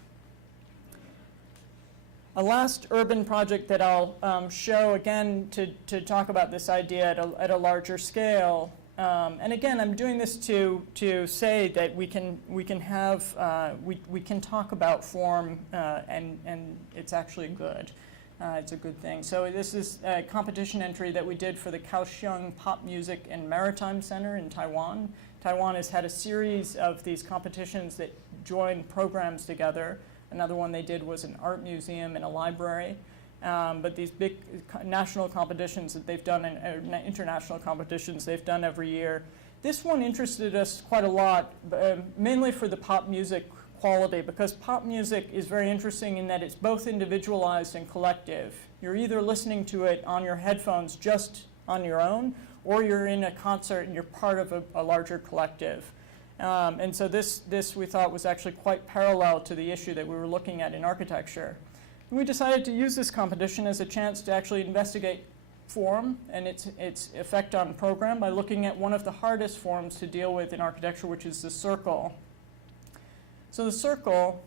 A last urban project that I'll show, again, to talk about this idea at a larger scale. And again, I'm doing this to say that we can talk about form, and it's actually good. It's a good thing. So this is a competition entry that we did for the Kaohsiung Pop Music and Maritime Center in Taiwan. Taiwan has had a series of these competitions that join programs together. Another one they did was an art museum and a library. But these big national competitions that they've done, and international competitions they've done every year. This one interested us quite a lot, mainly for the pop music quality, because pop music is very interesting in that it's both individualized and collective. You're either listening to it on your headphones just on your own, or you're in a concert and you're part of a larger collective. And so this we thought was actually quite parallel to the issue that we were looking at in architecture. And we decided to use this competition as a chance to actually investigate form and its effect on program by looking at one of the hardest forms to deal with in architecture, which is the circle. So the circle,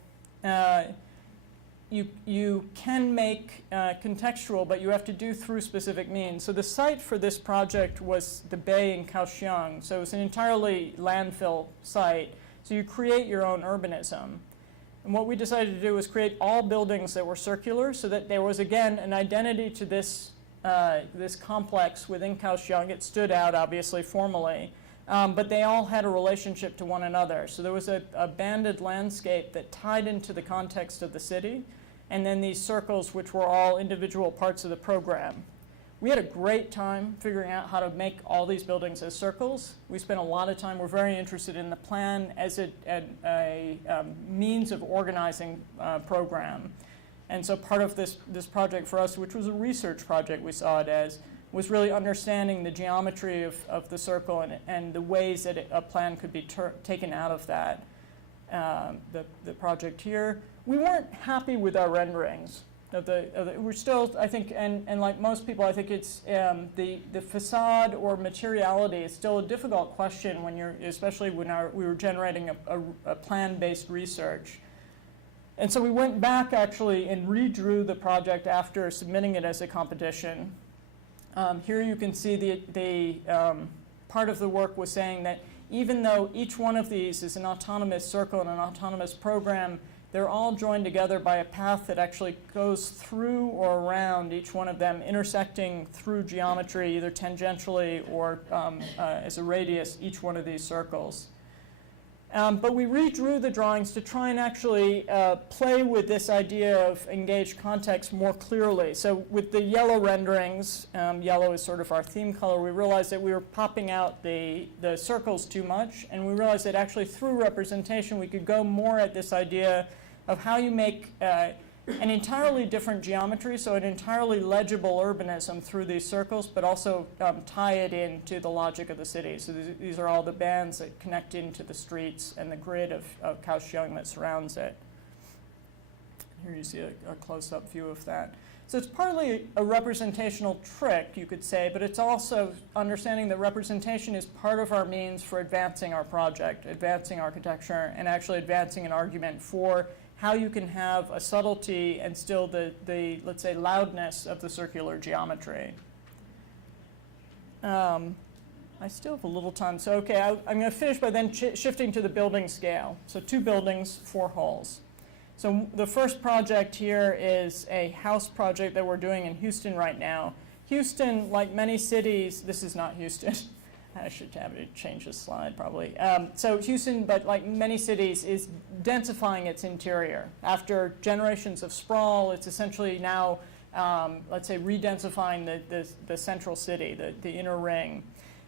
you can make contextual, but you have to do through specific means. So the site for this project was the bay in Kaohsiung. So it's an entirely landfill site. So you create your own urbanism. And what we decided to do was create all buildings that were circular so that there was, again, an identity to this, this complex within Kaohsiung. It stood out, obviously, formally. But they all had a relationship to one another. So there was a banded landscape that tied into the context of the city, and then these circles, which were all individual parts of the program. We had a great time figuring out how to make all these buildings as circles. We spent a lot of time. We're very interested in the plan as a means of organizing program. And so part of this project for us, which was a research project we saw it as, was really understanding the geometry of the circle and the ways that a plan could be taken out of that. The project here, we weren't happy with our renderings. We're still, I think, and like most people, I think it's the facade or materiality is still a difficult question when you're, especially when we were generating a plan-based research. And so we went back actually and redrew the project after submitting it as a competition. Here you can see part of the work was saying that even though each one of these is an autonomous circle and an autonomous program, they're all joined together by a path that actually goes through or around each one of them, intersecting through geometry, either tangentially or as a radius, each one of these circles. But we redrew the drawings to try and actually play with this idea of engaged context more clearly. So with the yellow renderings, yellow is sort of our theme color, we realized that we were popping out the circles too much, and we realized that actually through representation we could go more at this idea of how you make an entirely different geometry, so an entirely legible urbanism through these circles, but also tie it into the logic of the city. So these are all the bands that connect into the streets and the grid of Kaohsiung that surrounds it. Here you see a close-up view of that. So it's partly a representational trick, you could say, but it's also understanding that representation is part of our means for advancing our project, advancing architecture, and actually advancing an argument for how you can have a subtlety and still the let's say, loudness of the circular geometry. I still have a little time, so okay, I'm going to finish by then shifting to the building scale. So 2 buildings, 4 halls. So the first project here is a house project that we're doing in Houston right now. Houston, like many cities, this is not Houston. I should have it change this slide probably. So Houston, but like many cities, is densifying its interior. After generations of sprawl, it's essentially now, let's say, redensifying the central city, the inner ring.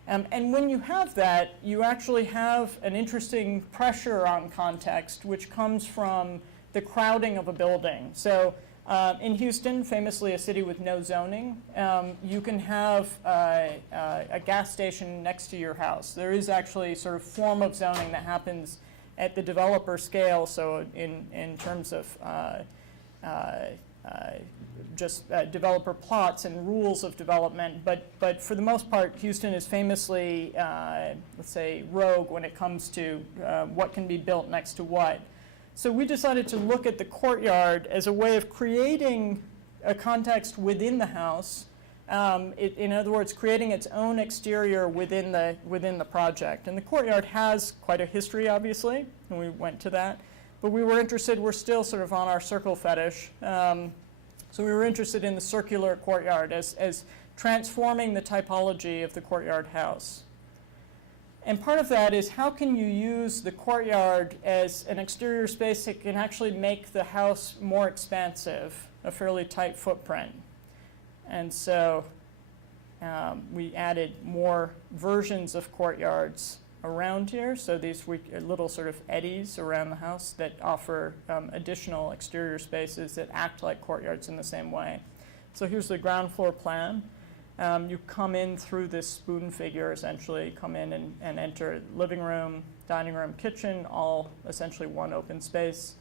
And when you have that, you actually have an interesting pressure on context, which comes from the crowding of a building. So in Houston, famously a city with no zoning, you can have a gas station next to your house. There is actually sort of form of zoning that happens at the developer scale, so in terms of just developer plots and rules of development. But for the most part, Houston is famously, let's say, rogue when it comes to what can be built next to what. So we decided to look at the courtyard as a way of creating a context within the house. In other words, creating its own exterior within the project. And the courtyard has quite a history, obviously, and we went to that. But we were interested, we're still sort of on our circle fetish. So we were interested in the circular courtyard as transforming the typology of the courtyard house. And part of that is how can you use the courtyard as an exterior space that can actually make the house more expansive, a fairly tight footprint. And so we added more versions of courtyards around here. So these little sort of eddies around the house that offer additional exterior spaces that act like courtyards in the same way. So here's the ground floor plan. You come in through this spoon figure, essentially, come in and enter living room, dining room, kitchen, all essentially one open space.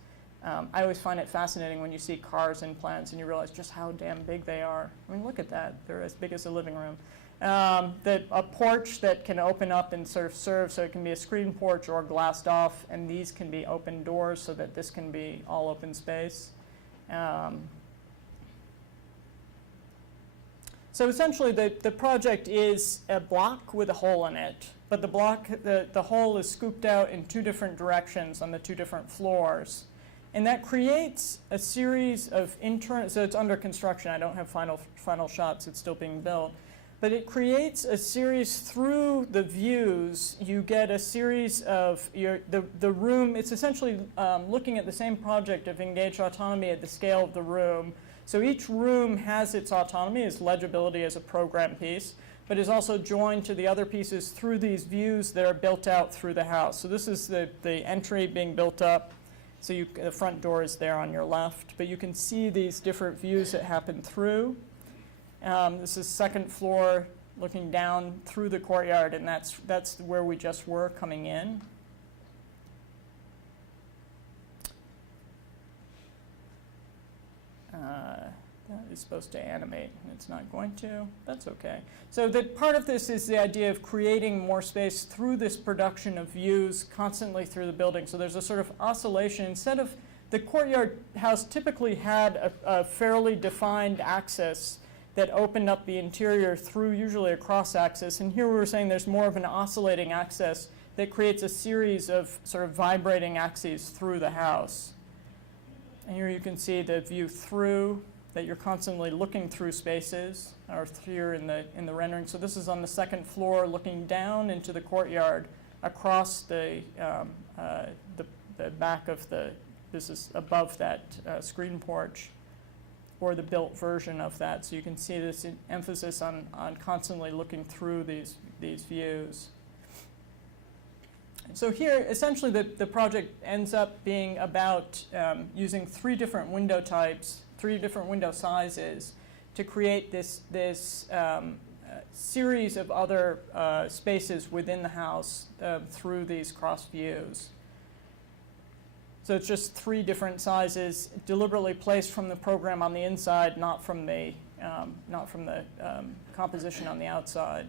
I always find it fascinating when you see cars in plans and you realize just how damn big they are. I mean, look at that. They're as big as a living room. A porch that can open up and sort of serve, so it can be a screen porch or glassed off, and these can be open doors so that this can be all open space. So essentially, the project is a block with a hole in it, but the hole is scooped out in 2 different directions on the 2 different floors. And that creates a series of so it's under construction. I don't have final shots, it's still being built. But it creates a series through the views. You get a series of the room. It's essentially looking at the same project of engaged autonomy at the scale of the room. So each room has its autonomy, its legibility as a program piece, but is also joined to the other pieces through these views that are built out through the house. So this is the entry being built up. So the front door is there on your left, but you can see these different views that happen through. This is second floor looking down through the courtyard, and that's where we just were coming in. That is supposed to animate, and it's not going to. That's okay. So part of this is the idea of creating more space through this production of views constantly through the building. So there's a sort of oscillation. Instead of the courtyard house typically had a fairly defined axis that opened up the interior through usually a cross-axis. And here we were saying there's more of an oscillating axis that creates a series of sort of vibrating axes through the house. And here you can see the view through, that you're constantly looking through spaces, or here in the rendering. So this is on the second floor, looking down into the courtyard across the back of this is above that screen porch, or the built version of that. So you can see this emphasis on constantly looking through these views. So here, essentially, the project ends up being about using 3 different window types, 3 different window sizes, to create this series of other spaces within the house through these cross views. So it's just 3 different sizes, deliberately placed from the program on the inside, not from the composition on the outside.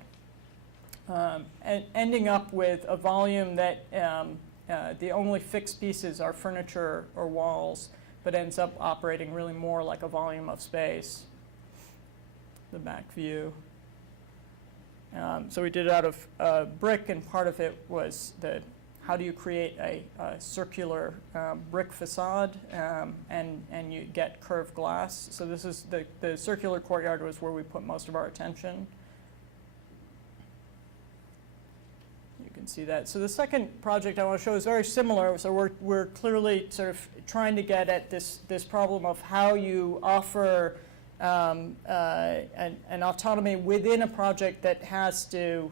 And ending up with a volume that the only fixed pieces are furniture or walls, but ends up operating really more like a volume of space. The back view. So we did it out of brick, and part of it was how do you create a circular brick facade, and you get curved glass. So this is the circular courtyard was where we put most of our attention. You can see that. So the second project I want to show is very similar. So we're clearly sort of trying to get at this problem of how you offer an autonomy within a project that has to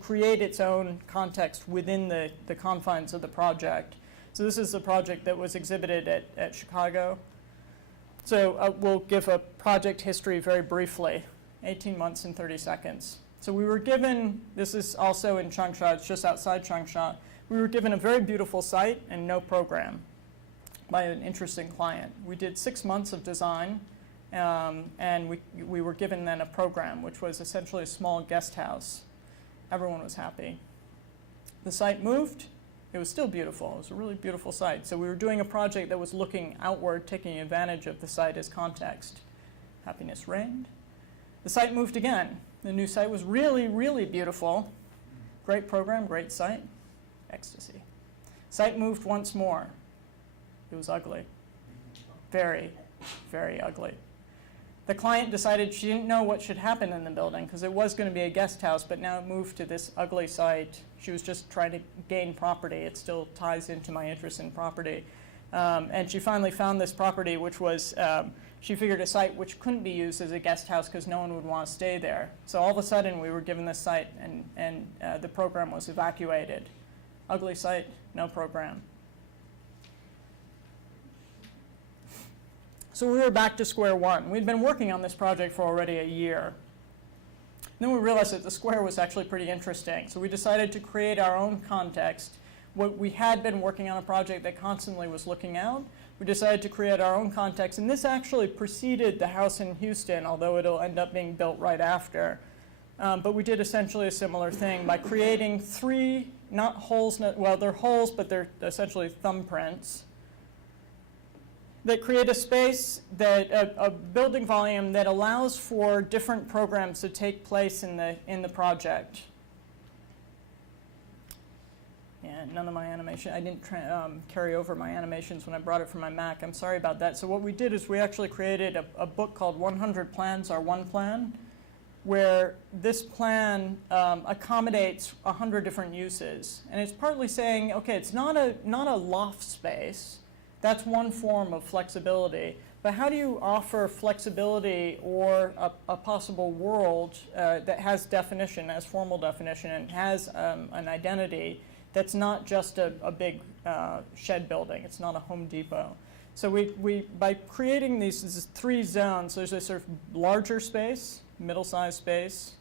create its own context within the confines of the project. So this is the project that was exhibited at Chicago. So we'll give a project history very briefly, 18 months and 30 seconds. So we were given, this is also in Changsha, it's just outside Changsha, we were given a very beautiful site and no program by an interesting client. We did 6 months of design, and we were given then a program, which was essentially a small guest house. Everyone was happy. The site moved. It was still beautiful. It was a really beautiful site. So we were doing a project that was looking outward, taking advantage of the site as context. Happiness reigned. The site moved again. The new site was really, really beautiful. Great program, great site. Ecstasy. Site moved once more. It was ugly. Very, very ugly. The client decided she didn't know what should happen in the building because it was going to be a guest house, but now it moved to this ugly site. She was just trying to gain property. It still ties into my interest in property. And she finally found this property, which was, she figured a site which couldn't be used as a guest house because no one would want to stay there. So all of a sudden we were given this site, and the program was evacuated. Ugly site, no program. So we were back to square one. We'd been working on this project for already a year. Then we realized that the square was actually pretty interesting. So we decided to create our own context. We had been working on a project that constantly was looking out. We decided to create our own context. And this actually preceded the house in Houston, although it'll end up being built right after. But we did essentially a similar thing by creating 3, not holes, well, they're holes, but they're essentially thumbprints, that create a space, a building volume that allows for different programs to take place in the project. Yeah, none of my animation, I didn't carry over my animations when I brought it from my Mac. I'm sorry about that. So what we did is we actually created a book called 100 Plans Are One Plan, where this plan accommodates 100 different uses. And it's partly saying, okay, it's not a loft space. That's one form of flexibility. But how do you offer flexibility or a possible world that has definition, has formal definition, and has an identity that's not just a big shed building. It's not a Home Depot. So we by creating these 3 zones, there's a sort of larger space, middle-sized space,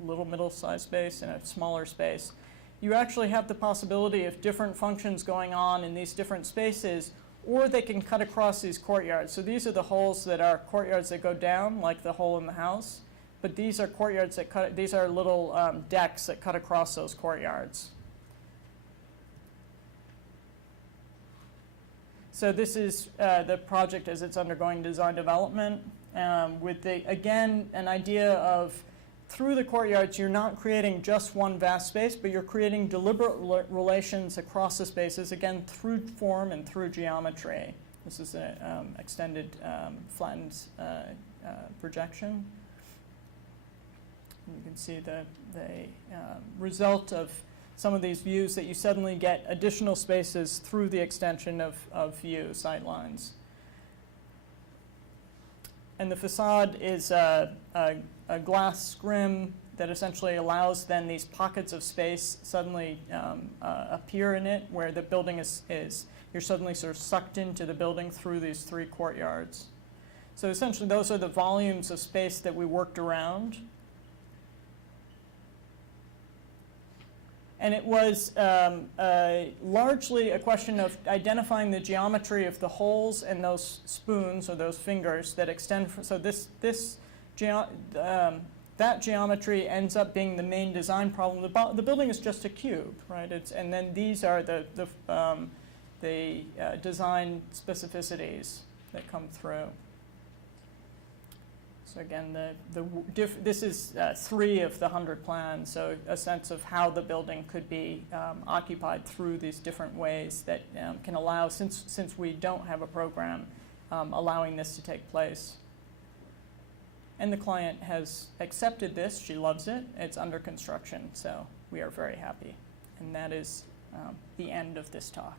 little middle-sized space, and a smaller space. You actually have the possibility of different functions going on in these different spaces, or they can cut across these courtyards. So these are the holes that are courtyards that go down, like the hole in the house. But these are courtyards that cut, these are little decks that cut across those courtyards. So this is the project as it's undergoing design development with, again, an idea of through the courtyards, you're not creating just one vast space, but you're creating deliberate relations across the spaces, again, through form and through geometry. This is an extended flattened projection. And you can see the result of some of these views that you suddenly get additional spaces through the extension of view, sightlines. And the facade is a glass scrim that essentially allows then these pockets of space suddenly appear in it, where the building is you're suddenly sort of sucked into the building through these three courtyards. So essentially those are the volumes of space that we worked around. And it was largely a question of identifying the geometry of the holes and those spoons or those fingers that extend. So that geometry ends up being the main design problem. The building is just a cube, right? And then these are the design specificities that come through. So again, this is 3 of the 100 plans, so a sense of how the building could be occupied through these different ways that can allow, since we don't have a program, allowing this to take place. And the client has accepted this. She loves it. It's under construction, so we are very happy. And that is the end of this talk.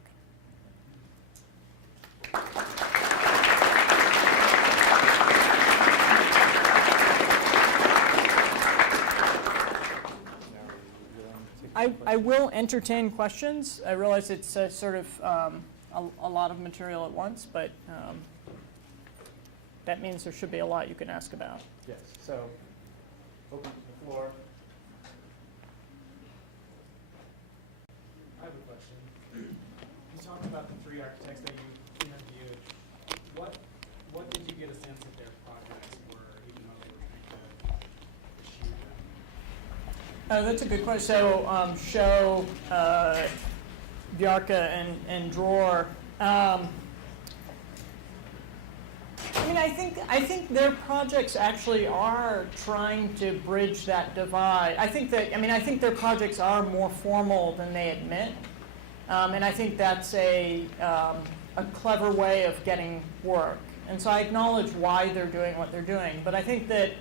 I will entertain questions. I realize it's sort of a lot of material at once, but that means there should be a lot you can ask about. Yes, so open to the floor. I have a question. You talked about the 3 architects that you interviewed. What did you get a sense of their projects were, even though they were trying to achieve them? That's a good question. So Show, Bjarke, and Dror. I think their projects actually are trying to bridge that divide. I think their projects are more formal than they admit, and I think that's a clever way of getting work. And so I acknowledge why they're doing what they're doing. But I think that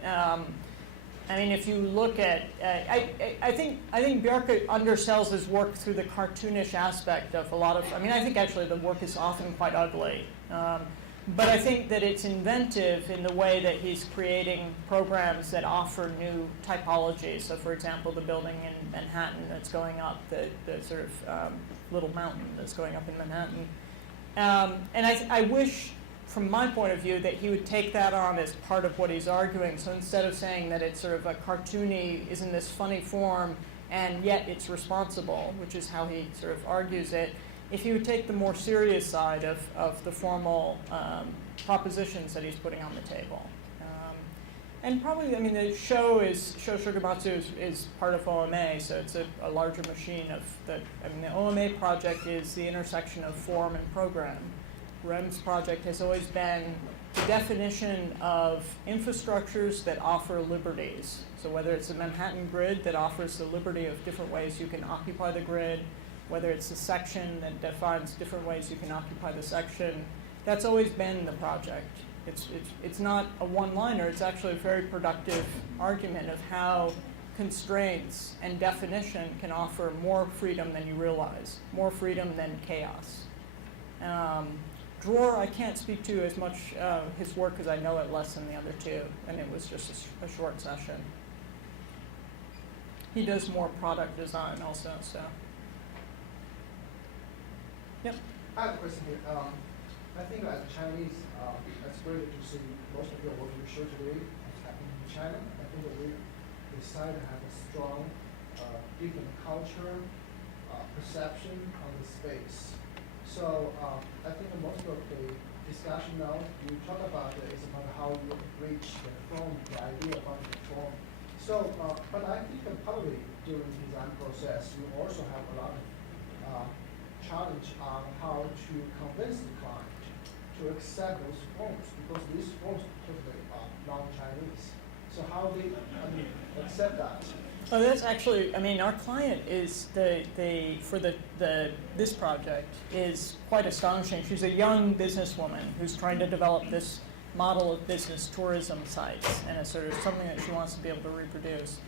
if you look at, I think Bjarke undersells his work through the cartoonish aspect of a lot of. I think actually the work is often quite ugly. But I think that it's inventive in the way that he's creating programs that offer new typologies. So, for example, the building in Manhattan that's going up, the sort of little mountain that's going up in Manhattan. And I wish, from my point of view, that he would take that on as part of what he's arguing. So instead of saying that it's sort of a cartoony, is in this funny form, and yet it's responsible, which is how he sort of argues it, if you would take the more serious side of the formal propositions that he's putting on the table. And probably, the Show Sugamatsu is part of OMA, so it's a larger machine of the OMA project is the intersection of form and program. REM's project has always been the definition of infrastructures that offer liberties. So whether it's a Manhattan grid that offers the liberty of different ways you can occupy the grid, whether it's a section that defines different ways you can occupy the section, that's always been the project. It's not a one-liner, it's actually a very productive argument of how constraints and definition can offer more freedom than you realize, more freedom than chaos. Dror, I can't speak to as much his work because I know it less than the other two, and it was just a short session. He does more product design also, so. Yep. I have a question here. I think as Chinese, it's great to see most of your work you show today is happening in China. I think that we decided to have a strong, different culture, perception of the space. So I think most of the discussion now you talk about is about how you reach the form, the idea about the form. So, but I think that probably during the design process, you also have a lot of challenge on how to convince the client to accept those forms, because these forms totally are non-Chinese. So how they accept that? Oh, that's actually, I mean, our client is for this project is quite astonishing. She's a young businesswoman who's trying to develop this model of business tourism sites, and it's sort of something that she wants to be able to reproduce.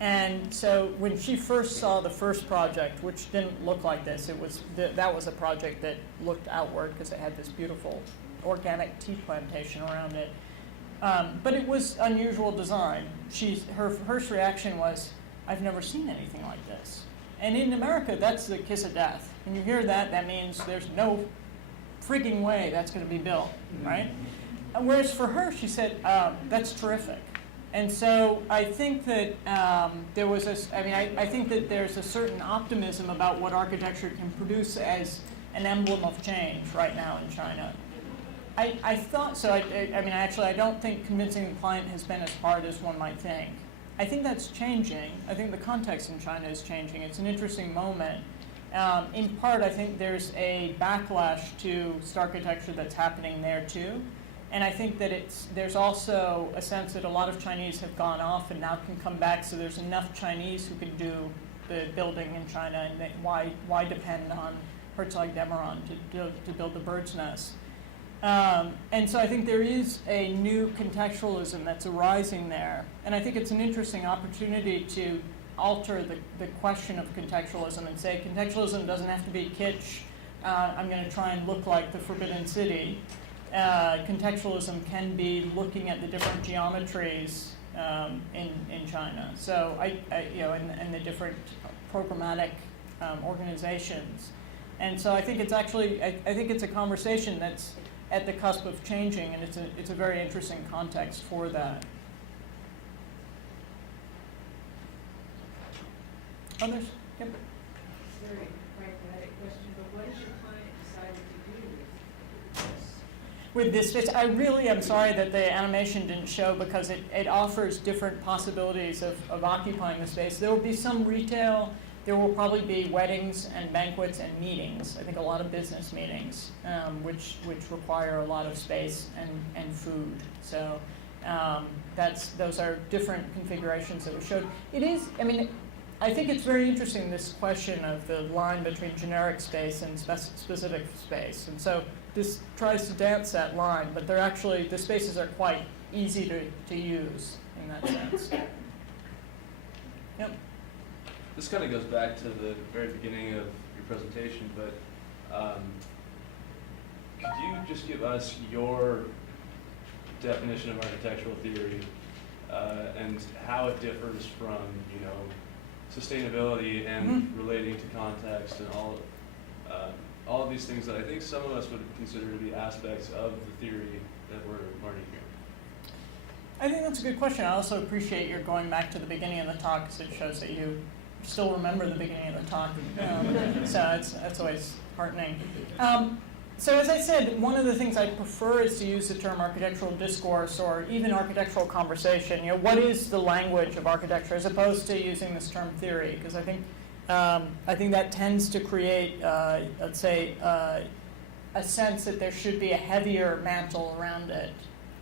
And so when she first saw the first project, which didn't look like this, that was a project that looked outward because it had this beautiful organic tea plantation around it. But it was unusual design. Her first reaction was, I've never seen anything like this. And in America, that's the kiss of death. When you hear that, that means there's no freaking way that's going to be built, right? Whereas for her, she said, that's terrific. And so I think that there was I think that there's a certain optimism about what architecture can produce as an emblem of change right now in China. I thought so. I don't think convincing the client has been as hard as one might think. I think that's changing. I think the context in China is changing. It's an interesting moment. In part, I think there's a backlash to architecture that's happening there too. And I think that there's also a sense that a lot of Chinese have gone off and now can come back, so there's enough Chinese who can do the building in China, and why depend on Herzog-Demeron to build the bird's nest? And so I think there is a new contextualism that's arising there. And I think it's an interesting opportunity to alter the question of contextualism and say contextualism doesn't have to be kitsch. I'm going to try and look like the Forbidden City. Contextualism can be looking at the different geometries in China. So and the different programmatic organizations. And so I think it's actually, I think it's a conversation that's at the cusp of changing, and it's a very interesting context for that. Others? Yep. Very pragmatic question, but what has your client decided to do with this? With this, I really am sorry that the animation didn't show, because it offers different possibilities of occupying the space. There will be some retail. There will probably be weddings and banquets and meetings. I think a lot of business meetings, which require a lot of space and food. So those are different configurations that were showed. It is, I think it's very interesting, this question of the line between generic space and specific space. And so this tries to dance that line, but the spaces are quite easy to use in that sense. Yep. This kind of goes back to the very beginning of your presentation, but could you just give us your definition of architectural theory and how it differs from, sustainability and relating to context and all of these things that I think some of us would consider to be aspects of the theory that we're learning here? I think that's a good question. I also appreciate your going back to the beginning of the talk, because it shows that you still remember the beginning of the talk. So that's always heartening. So as I said, one of the things I prefer is to use the term architectural discourse or even architectural conversation. What is the language of architecture, as opposed to using this term theory? Because I think that tends to create, let's say, a sense that there should be a heavier mantle around it.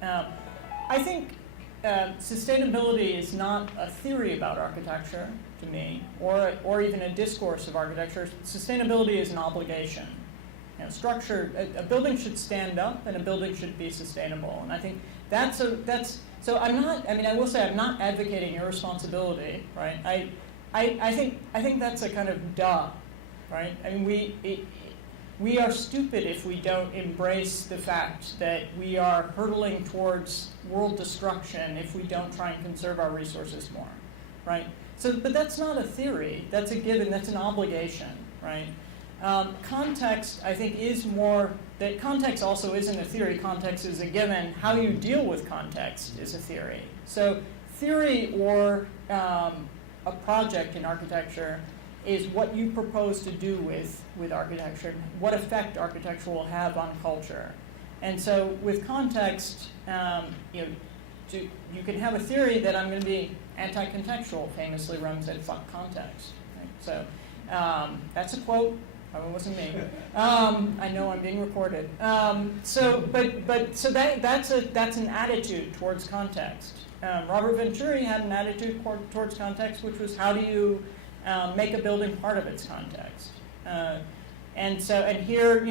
I think sustainability is not a theory about architecture to me, or even a discourse of architecture. Sustainability is an obligation. Structure, a building should stand up, and a building should be sustainable. And I think so I'm not, I will say I'm not advocating irresponsibility, right? I think that's a kind of duh, right? We are stupid if we don't embrace the fact that we are hurtling towards world destruction if we don't try and conserve our resources more, right? So, but that's not a theory. That's a given. That's an obligation, right? Context, I think, is more, that context also isn't a theory. Context is a given. How you deal with context is a theory. So theory or a project in architecture is what you propose to do with architecture, what effect architecture will have on culture. And so with context, you can have a theory that I'm going to be anti-contextual, famously runs at fuck context. Right? So that's a quote. It wasn't me. I know I'm being recorded. So that's an attitude towards context. Robert Venturi had an attitude towards context, which was how do you make a building part of its context. And here,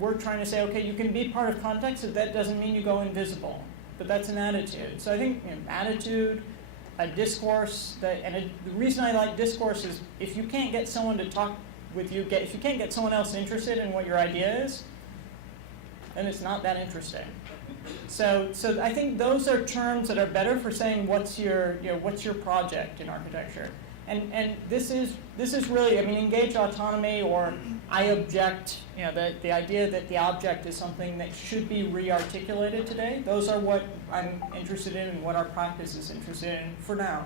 we're trying to say, okay, you can be part of context, but that doesn't mean you go invisible. But that's an attitude. So I think attitude, a discourse, the reason I like discourse is if you can't get someone to talk with you, if you can't get someone else interested in what your idea is, then it's not that interesting. So I think those are terms that are better for saying what's your project in architecture. And this is really, engage autonomy, or I object, the idea that the object is something that should be re-articulated today. Those are what I'm interested in and what our practice is interested in for now.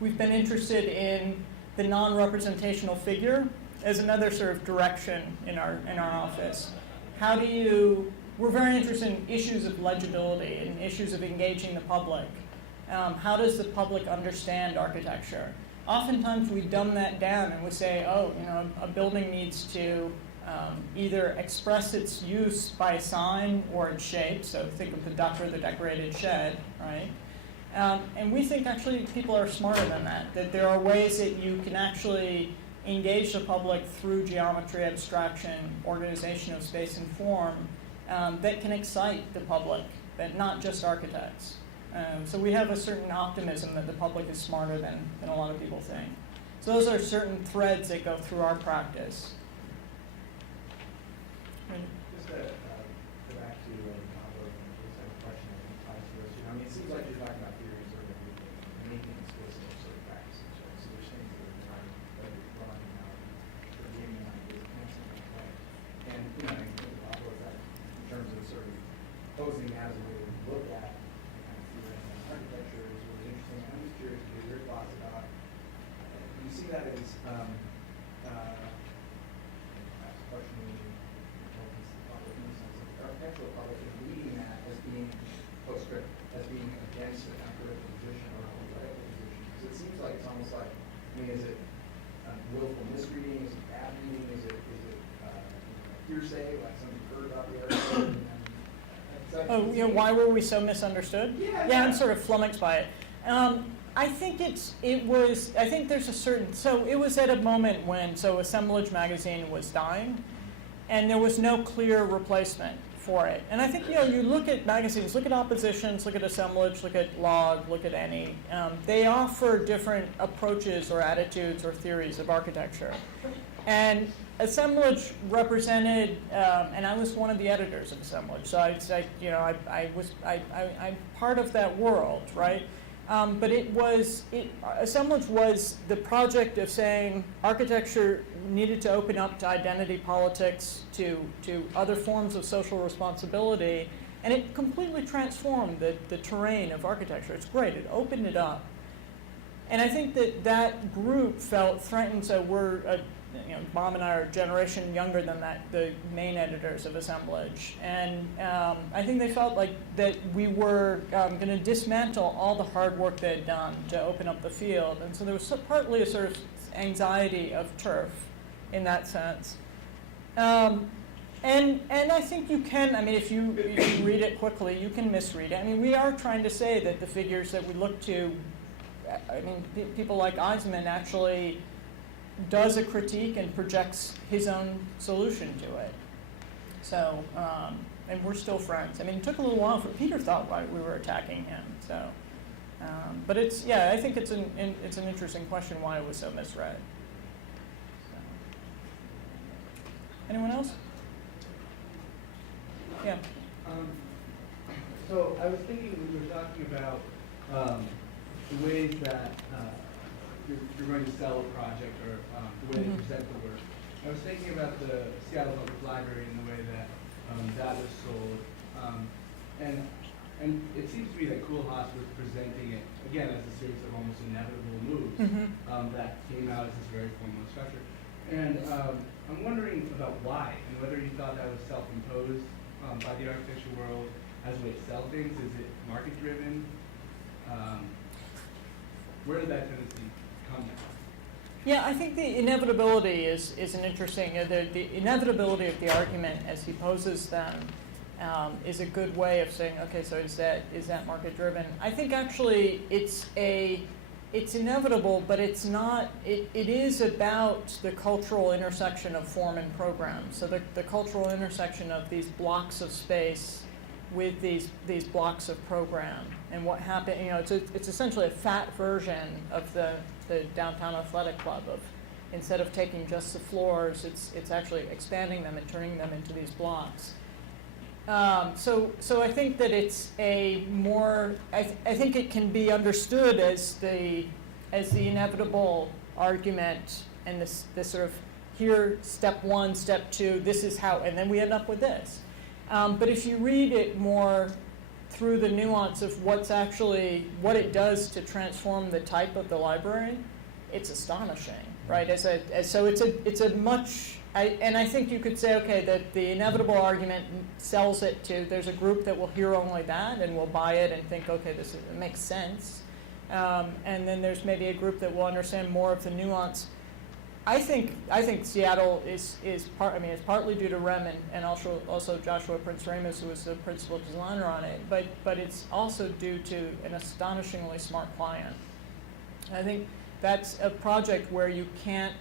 We've been interested in the non-representational figure as another sort of direction in our office. We're very interested in issues of legibility and issues of engaging the public. How does the public understand architecture? Oftentimes we dumb that down and we say, a building needs to either express its use by a sign or its shape. So think of the duck or the decorated shed, right? And we think actually people are smarter than that there are ways that you can actually engage the public through geometry, abstraction, organization of space and form that can excite the public, but not just architects. So we have a certain optimism that the public is smarter than a lot of people think. So those are certain threads that go through our practice. Just to go back to Pablo, this type of question I think ties to this. It seems like you're talking about theories sort of making space of sort of practices, right? So there's things that are running out, sort of giving an idea, connecting in a way. And I think Pablo is that in terms of sort of posing that as a way to look at architecture is really interesting. I'm just curious to hear your thoughts about, do you see that as questioning the architectural public is reading that as being postscript, as being against a critical position or a radical position? Because it seems like it's almost like, is it willful misreading? Is it bad reading? Is it hearsay, like somebody heard about the article? Why were we so misunderstood? Yeah. I'm sort of flummoxed by it. I think it was at a moment when, Assemblage magazine was dying, and there was no clear replacement for it. And I think, you look at magazines, look at Oppositions, look at Assemblage, look at Log, look at Any. They offer different approaches or attitudes or theories of architecture. And Assemblage represented, and I was one of the editors of Assemblage, so I'm part of that world, right? But Assemblage was the project of saying architecture needed to open up to identity politics, to other forms of social responsibility, and it completely transformed the terrain of architecture. It's great, it opened it up. And I think that group felt threatened, so we're, Bob and I are a generation younger than the main editors of Assemblage. And I think they felt like that we were going to dismantle all the hard work they had done to open up the field. And so there was partly a sort of anxiety of turf in that sense. And I think you can, if you read it quickly, you can misread it. We are trying to say that the figures that we look to, people like Isms actually does a critique and projects his own solution to it. So, and we're still friends. It took a little while for Peter thought why we were attacking him. So, but I think it's an interesting question why it was so misread. So. Anyone else? Yeah. So I was thinking when you were talking about the ways that you're going to sell a project or the way you present the work. I was thinking about the Seattle Public Library and the way that that was sold. And it seems to me that Koolhaas was presenting it, again, as a series of almost inevitable moves that came out as this very formal structure. And I'm wondering about why, and whether you thought that was self-imposed by the architecture world as a way to sell things. Is it market-driven? Where did that tendency come from? Yeah, I think the inevitability is an interesting, the inevitability of the argument as he poses them is a good way of saying, okay, so is that market driven? I think actually it's inevitable, but it's not, it is about the cultural intersection of form and program. So the cultural intersection of these blocks of space with these blocks of program. And what happened, it's essentially a fat version of the downtown athletic club of, instead of taking just the floors, it's actually expanding them and turning them into these blocks. So I think that it's a more, I think it can be understood as the inevitable argument and this sort of here, step one, step two, this is how, and then we end up with this. But if you read it more through the nuance of what it does to transform the type of the library, it's astonishing, right? So it's a much, and I think you could say, okay, that the inevitable argument sells it to, there's a group that will hear only that and will buy it and think, okay, it makes sense. And then there's maybe a group that will understand more of the nuance. I think Seattle is partly due to Rem and also Joshua Prince Ramus, who was the principal designer on it, but it's also due to an astonishingly smart client. I think that's a project where you can't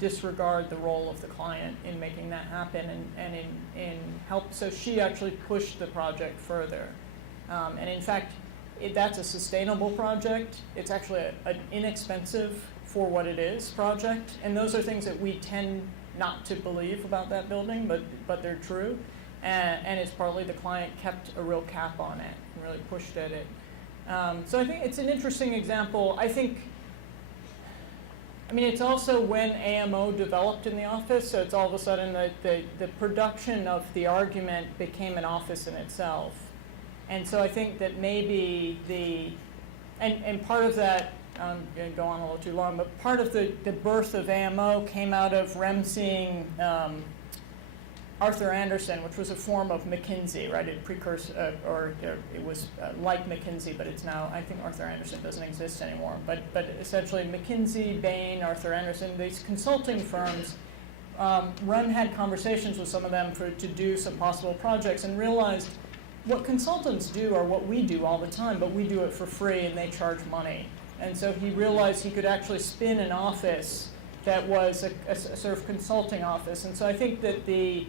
disregard the role of the client in making that happen and in help. So she actually pushed the project further. And in fact, that's a sustainable project. It's actually an inexpensive for what it is project. And those are things that we tend not to believe about that building, but they're true. And it's partly the client kept a real cap on it and really pushed at it. So I think it's an interesting example. It's also when AMO developed in the office, so it's all of a sudden the production of the argument became an office in itself. And so I think that maybe and part of that, I'm going to go on a little too long, but part of the birth of AMO came out of Rem seeing Arthur Andersen, which was a form of McKinsey, right? It precursor, it was like McKinsey, but it's now, I think Arthur Andersen doesn't exist anymore. But essentially McKinsey, Bain, Arthur Andersen, these consulting firms, Rem had conversations with some of them to do some possible projects and realized what consultants do are what we do all the time, but we do it for free and they charge money. And so he realized he could actually spin an office that was a sort of consulting office. And so I think that the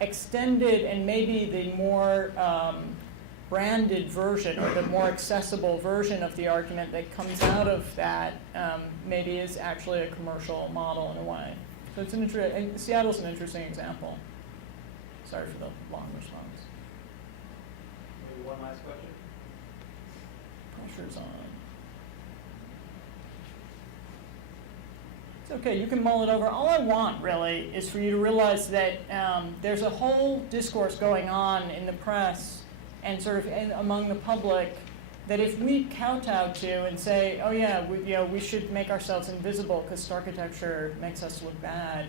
extended and maybe the more branded version or the more accessible version of the argument that comes out of that maybe is actually a commercial model in a way. So it's and Seattle's an interesting example. Sorry for the long response. Maybe one last question. Pressure's on. It's okay, you can mull it over. All I want, really, is for you to realize that there's a whole discourse going on in the press and sort of among the public that if we kowtow to and say, oh yeah, we should make ourselves invisible because architecture makes us look bad,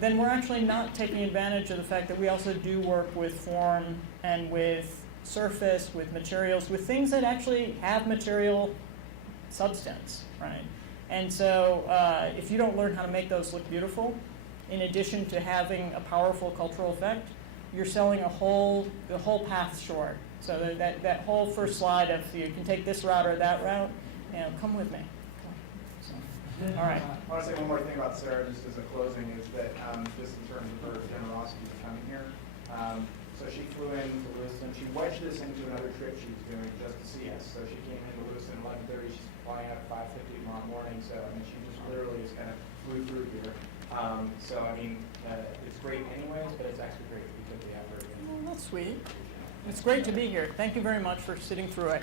then we're actually not taking advantage of the fact that we also do work with form and with surface, with materials, with things that actually have material substance, right? And so if you don't learn how to make those look beautiful, in addition to having a powerful cultural effect, you're selling the whole path short. So that whole first slide of you can take this route or that route, come with me. So, all right. I want to say one more thing about Sarah, just as a closing, is that just in terms of her generosity to come here. So she flew in to Lewiston. She wedged this into another trip she was doing just to see us. So she came into Lewiston at 11:30. She's flying out at 5:50 tomorrow morning. So she just literally just kind of flew through here. It's great anyways, but it's actually great if you took the effort. Well, that's sweet. It's great to be here. Thank you very much for sitting through it.